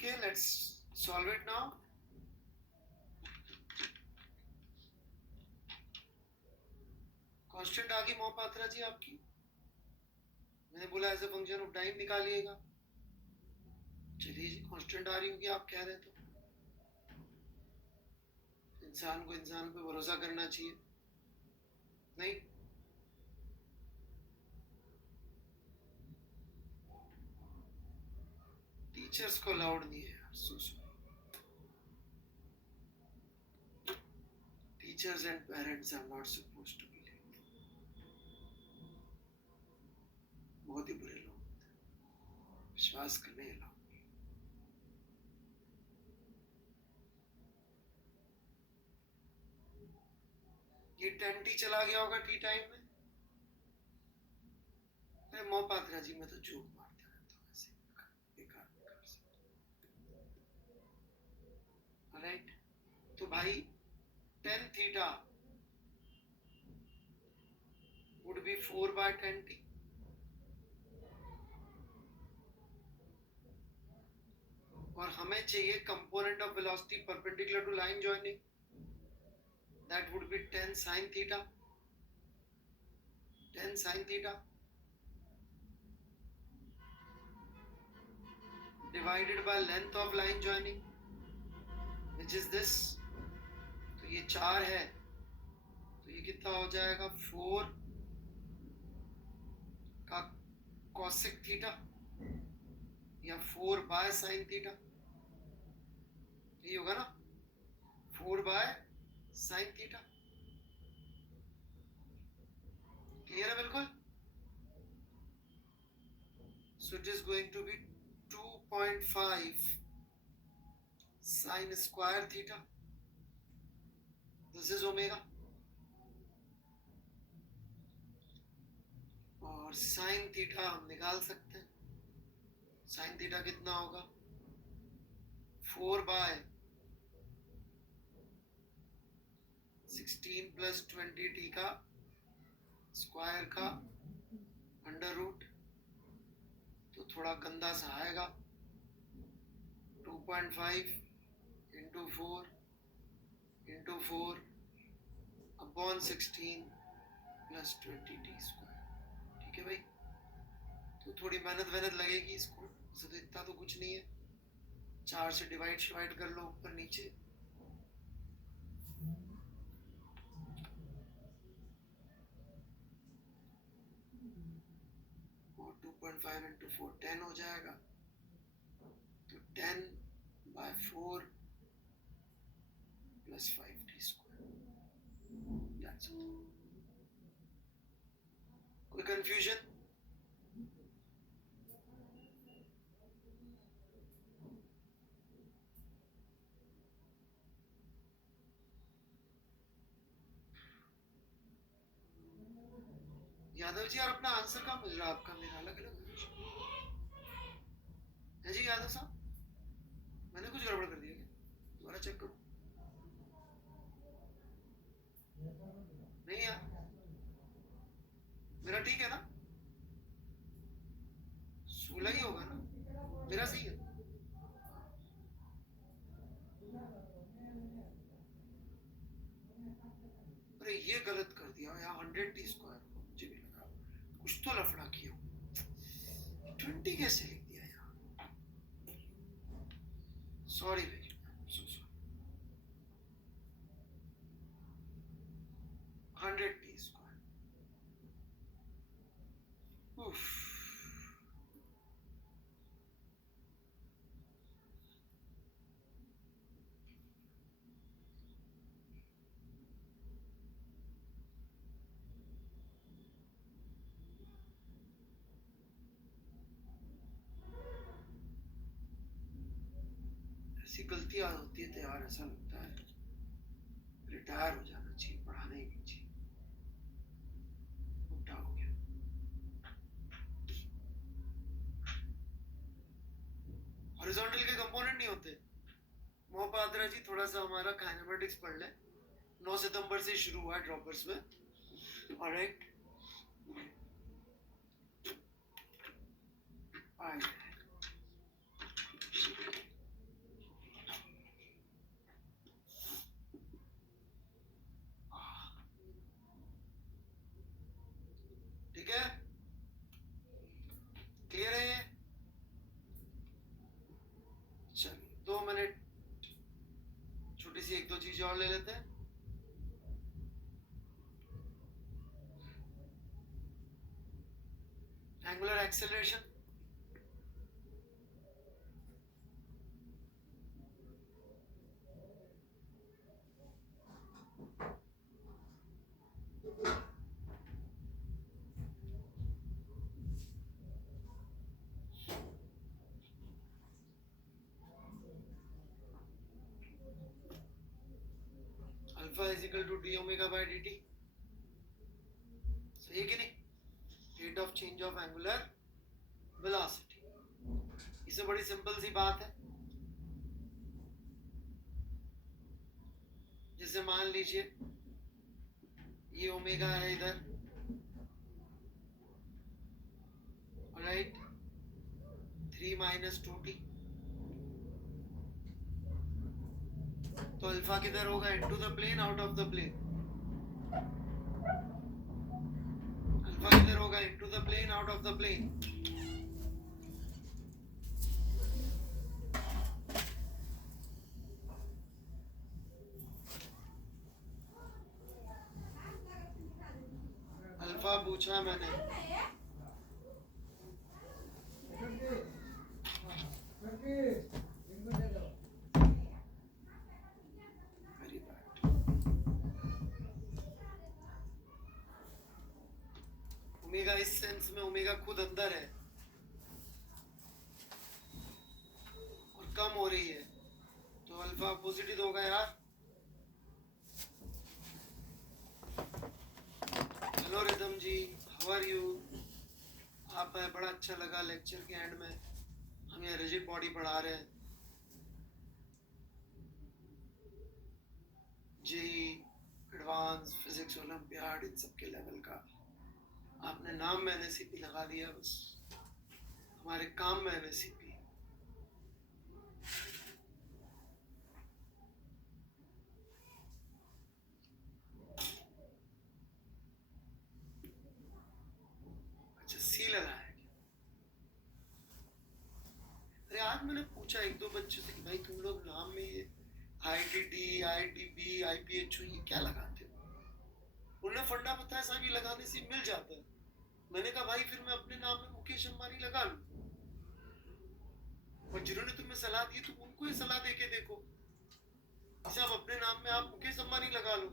Okay, let's solve it now. Constant आ गई मोहपात्रा जी आपकी, मैंने बोला as a function of time निकालिएगा। चलिए जी कांस्टेंट आ रही होगी, आप कह रहे तो इंसान को इंसान पे भरोसा करना चाहिए, नहीं? टीचर्स को अलाउड नहीं है यार, teachers and parents are not supposed to be late. बहुत ही बुरे लोग होते हैं, विश्वास करने अलाउड। ये 10 टी चला गया होगा टी टाइम में। अरे मोहपात्रा जी मैं तो जोक मारता रहता हूँ ऐसे, बेकार बेकार से। राइट, तो भाई 10 theta would be 4 by 10 t, और हमें चाहिए component of velocity perpendicular to line joining, that would be 10 sin theta, 10 sin theta divided by length of line joining, which is this। तो ये 4 है, तो ये कितना हो जाएगा 4 का कॉसेक थीटा या 4 बाय साइन थीटा, यही होगा ना, 4 बाय साइन थीटा। क्लियर है बिल्कुल? So it is going to be 2.5 sine square theta, this is omega, और साइन थीटा हम निकाल सकते हैं। साइन थीटा कितना होगा 4 बाय 16 प्लस 20t का स्क्वायर का अंडर रूट, तो थोड़ा गंदा सा आएगा, 2.5 into 4 upon 16 plus 20t square. ठीक है भाई, तो थोड़ी मेहनत लगेगी इसको, वैसे तो इतना तो कुछ नहीं है, 4 से डिवाइड कर लो ऊपर नीचे, और 2.5 इंटू 4 10 हो जाएगा, तो 10 by 4 plus 5t square. That's all. कोई कंफ्यूजन? यादव जी, और अपना आंसर कहाँ मिल रहा है आपका, मेरा अलग अलग है जी यादव साहब, मैंने कुछ गड़बड़ कर दिया क्या? दोबारा चेक करो। नहीं यार, मेरा ठीक है ना, 16 ही होगा ना, मेरा सही है। अरे ये गलत कर दिया यार, 100t स्क्वायर, मुझे भी लगा कुछ तो लफड़ा किया, 20 कैसे लिख दिया यार, सॉरी भाई, सो सॉरी। 100t स्क्वायर, उफ। ऐसी गलतियां होती है तो यार ऐसा लगता है रिटायर हो जाना चाहिए, पढ़ाना ही नहीं चाहिए, मोटा हो गया। हॉरिजॉन्टल के कंपोनेंट नहीं होते। मोहपात्रा जी, थोड़ा सा हमारा काइनेमेटिक्स पढ़ लें, 9 सितंबर से शुरू हुआ ड्रॉपर्स में, ऑलराइट। ठीक है, क्लियर है ये? चलिए 2 मिनट, छोटी सी 1-2 चीजें और ले लेते हैं। Angular acceleration, alpha is equal to d omega by d t, सही है कि नहीं? Rate of change of angular velocity, इससे बड़ी सिंपल सी बात है। जैसे मान लीजिए ये ओमेगा है इधर, राइट, 3 माइनस 2t, तो अल्फा किधर होगा, into the plane, out of the plane. Alpha किधर होगा, into the plane, out of the plane. पूछा है मैंने। Very bad. ओमेगा इस सेंस में ओमेगा खुद अंदर है और कम हो रही है, तो अल्फा अपोजिट होगा यार। Hello Ridham ji, how are you? आप है, बड़ा अच्छा लगा लेक्चर के एंड में हम यहाँ रिजिड बॉडी पढ़ा रहे हैं। जी एडवांस फिजिक्स ओलंपियाड इन सब के लेवल का आपने नाम में एनएससीपी लगा दिया, बस हमारे काम में एनएससीपी। अच्छा सी लगा है क्या? अरे आज मैंने पूछा एक दो बच्चों से कि भाई तुम लोग नाम में ये IITD IITB IPHU ये क्या लगाते हो? उन्होंने फंडा बताया साहब ये लगाने से मिल जाता है। मैंने कहा भाई फिर मैं अपने नाम में मुकेश अंबानी लगा लूं, और जिन्होंने तुम्हें सलाह दी तुम उनको ये सलाह देके देखो, जैसे आप अपने नाम में आप मुकेश अंबानी लगा लो।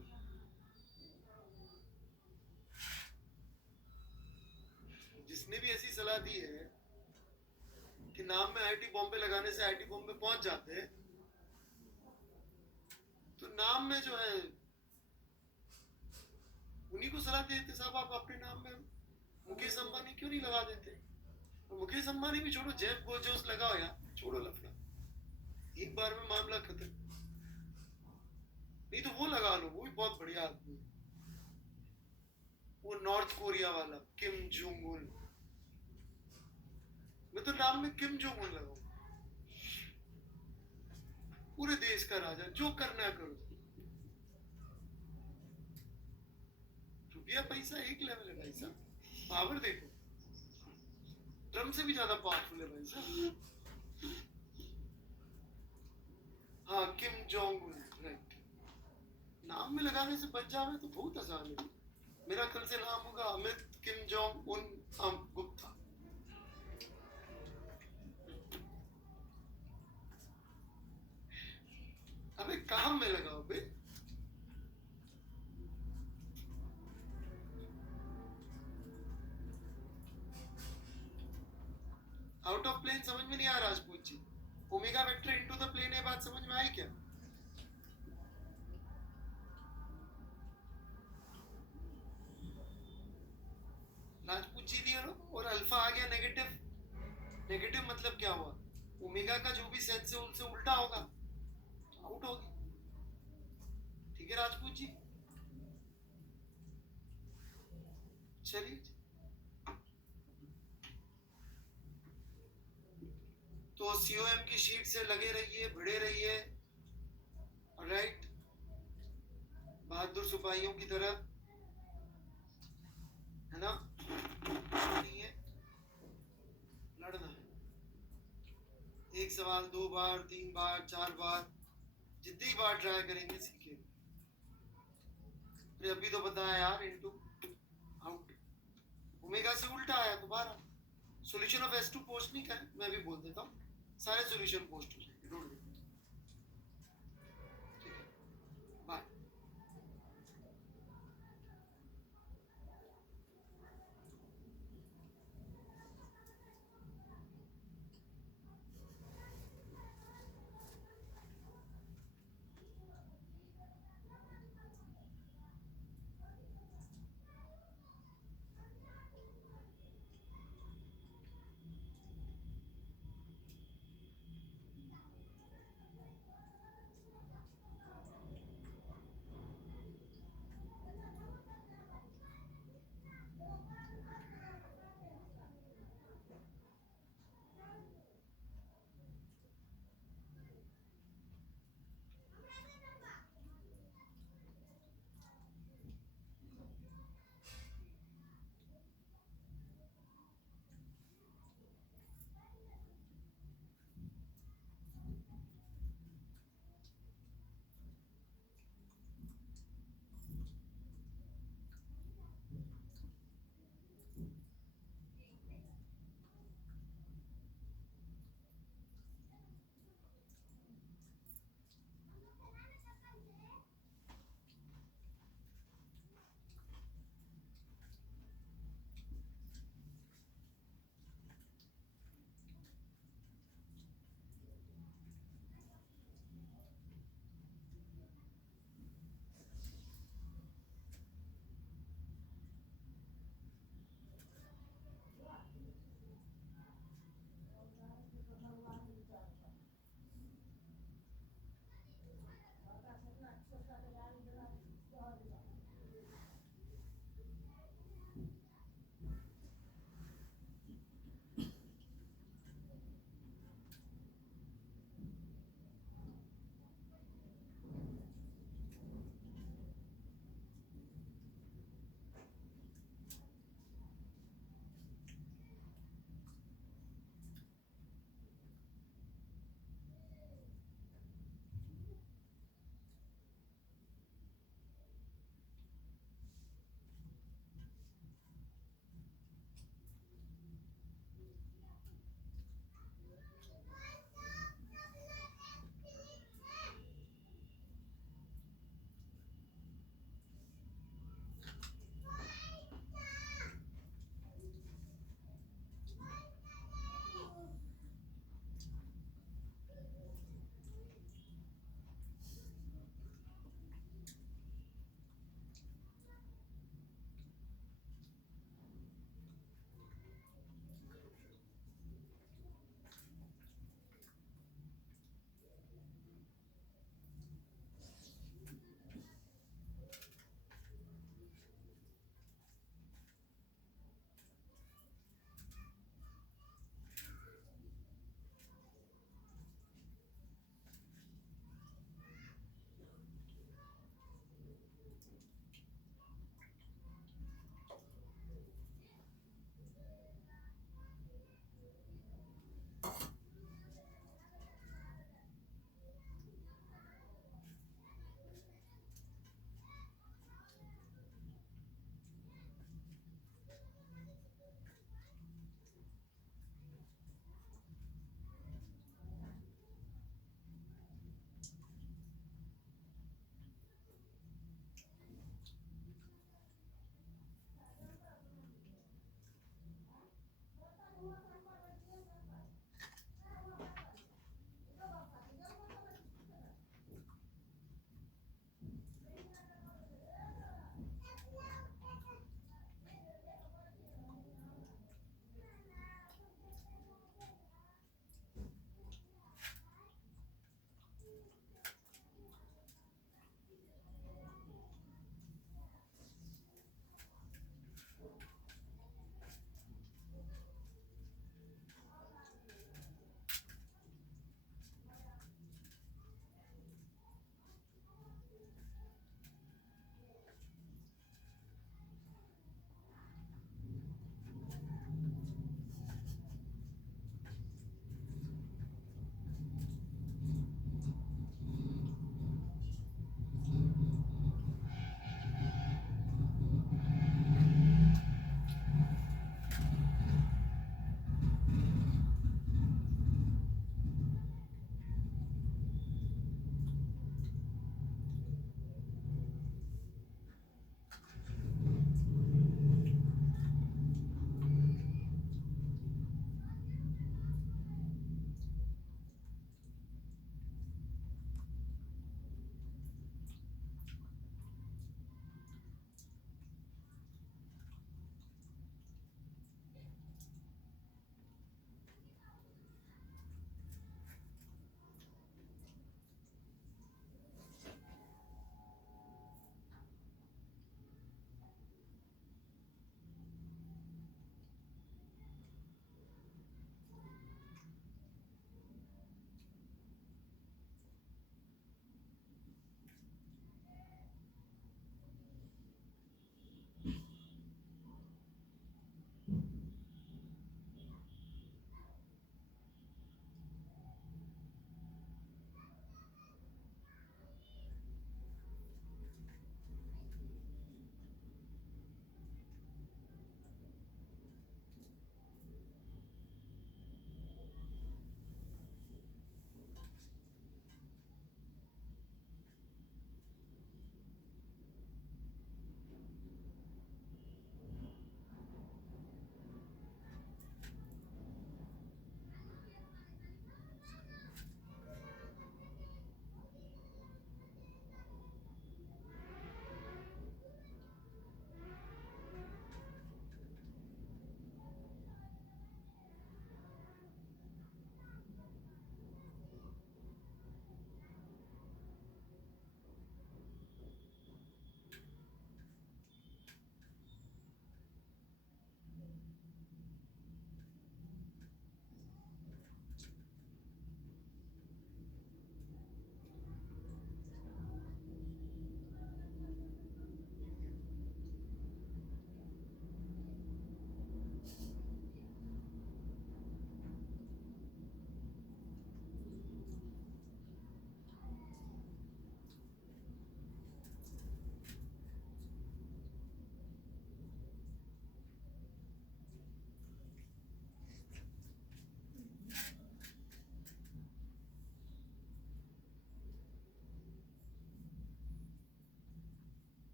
जिसने भी ऐसी सलाह दी है कि नाम में IIT बॉम्बे लगाने से IIT बॉम्बे पहुंच जाते हैं, तो नाम में जो है उन्हीं को सलाह देते साहब आप अपने नाम में मुकेश अंबानी क्यों नहीं लगा देते? तो मुकेश अंबानी भी छोड़ो, जेफ बेजोस लगाओ यार, छोड़ो लफड़ा, एक बार में मामला खत्म। नहीं तो वो लगा लो, वो भी बहुत बढ़िया आदमी है, वो नॉर्थ कोरिया वाला किम जोंग उन। मैं तो नाम में किम जोंग उन लगाऊं, पूरे देश का राजा, जो करना है करो। रुपया पैसा एक लेवल है भाई साहब, पावर देखो, ट्रम्प से भी ज्यादा पावरफुल है भाई साहब। हाँ किम जोंग उन, राइट। नाम में लगाने से बच जावे तो बहुत आसान है। मेरा कल से नाम होगा Amit Kim Jong Un Gupta. अबे काम में लगाओ बे। आउट ऑफ प्लेन समझ में नहीं आ रहा Rajput ji? Omega vector into the plane है, बात समझ में आई क्या? राजपूत जी दिया और अल्फा आ गया नेगेटिव। नेगेटिव मतलब क्या हुआ? ओमेगा का जो भी सेंस है उनसे उल्टा होगा, आउट होगी। ठीक है राजपूत जी, चलिए। तो COM की शीट से लगे रहिए, भिड़े रहिए, राइट, बहादुर सिपाहियों की तरह, है ना? नहीं है, लड़ना है। एक सवाल 2 बार 3 बार 4 बार, जितनी बार ट्राई करेंगे सीखेंगे। अरे अभी तो बताया यार, इनटू आउट, ओमेगा से उल्टा आया दोबारा। सॉल्यूशन ऑफ S2 पोस्ट नहीं करें, मैं भी बोल देता हूँ, सारे सॉल्यूशन पोस्ट हो जाएंगे, डोंट वरी। ठीक है, बाय।